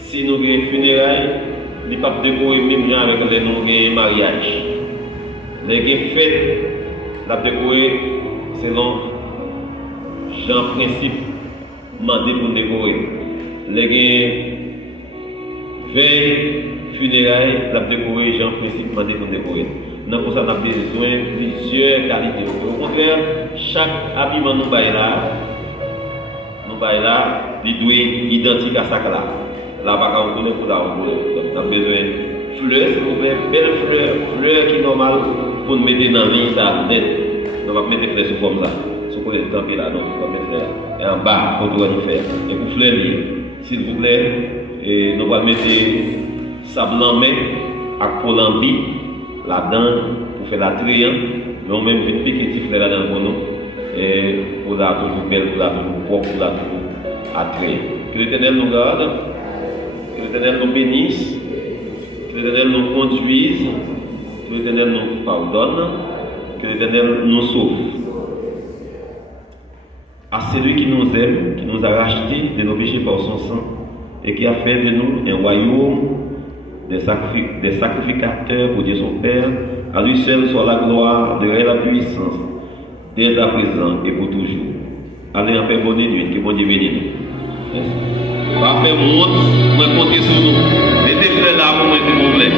si nous avons une funérailles, nous ne pouvons pas décorer même avec les nous mariage. Les fêtes, la décorer selon Jean principe demandé pour décorer. Les veille funérailles, la décorer Jean principe demandé pour décorer. Nous avons besoin de plusieurs qualités. Au contraire, chaque habillement nous baille là, il doit être identique à ça là. Là, on connaît pour la on a besoin de fleurs, s'il vous plaît, belles fleurs qui sont normales pour nous mettre dans la vie, ça net. On va mettre des fleurs sous forme ça. Si vous voulez camper là, donc on va mettre et en bas, pour tout faire. Et pour fleurs, s'il vous plaît, et nous allons mettre sable en main, à colambi, là-dedans, pour faire la triangle, mais on même une petite fleur là-dedans pour nous, et pour la toujours belle, pour la toujours propre, pour la toujours attrayante. Que l'Éternel nous garde, que l'Éternel nous bénisse, que l'Éternel nous conduise, que l'Éternel nous pardonne, que l'Éternel nous sauve. À celui qui nous aime, qui nous a rachetés de nos péchés par son sang, et qui a fait de nous un royaume des sacrificateurs pour Dieu son Père, à lui seul soit la gloire, de la puissance, dès à présent et pour toujours. Allez en paix, bonne nuit, que bon Dieu bénisse nous. Parfait, monte, moi compter sur nous. Mettez-le là pour moi, s'il vous plaît.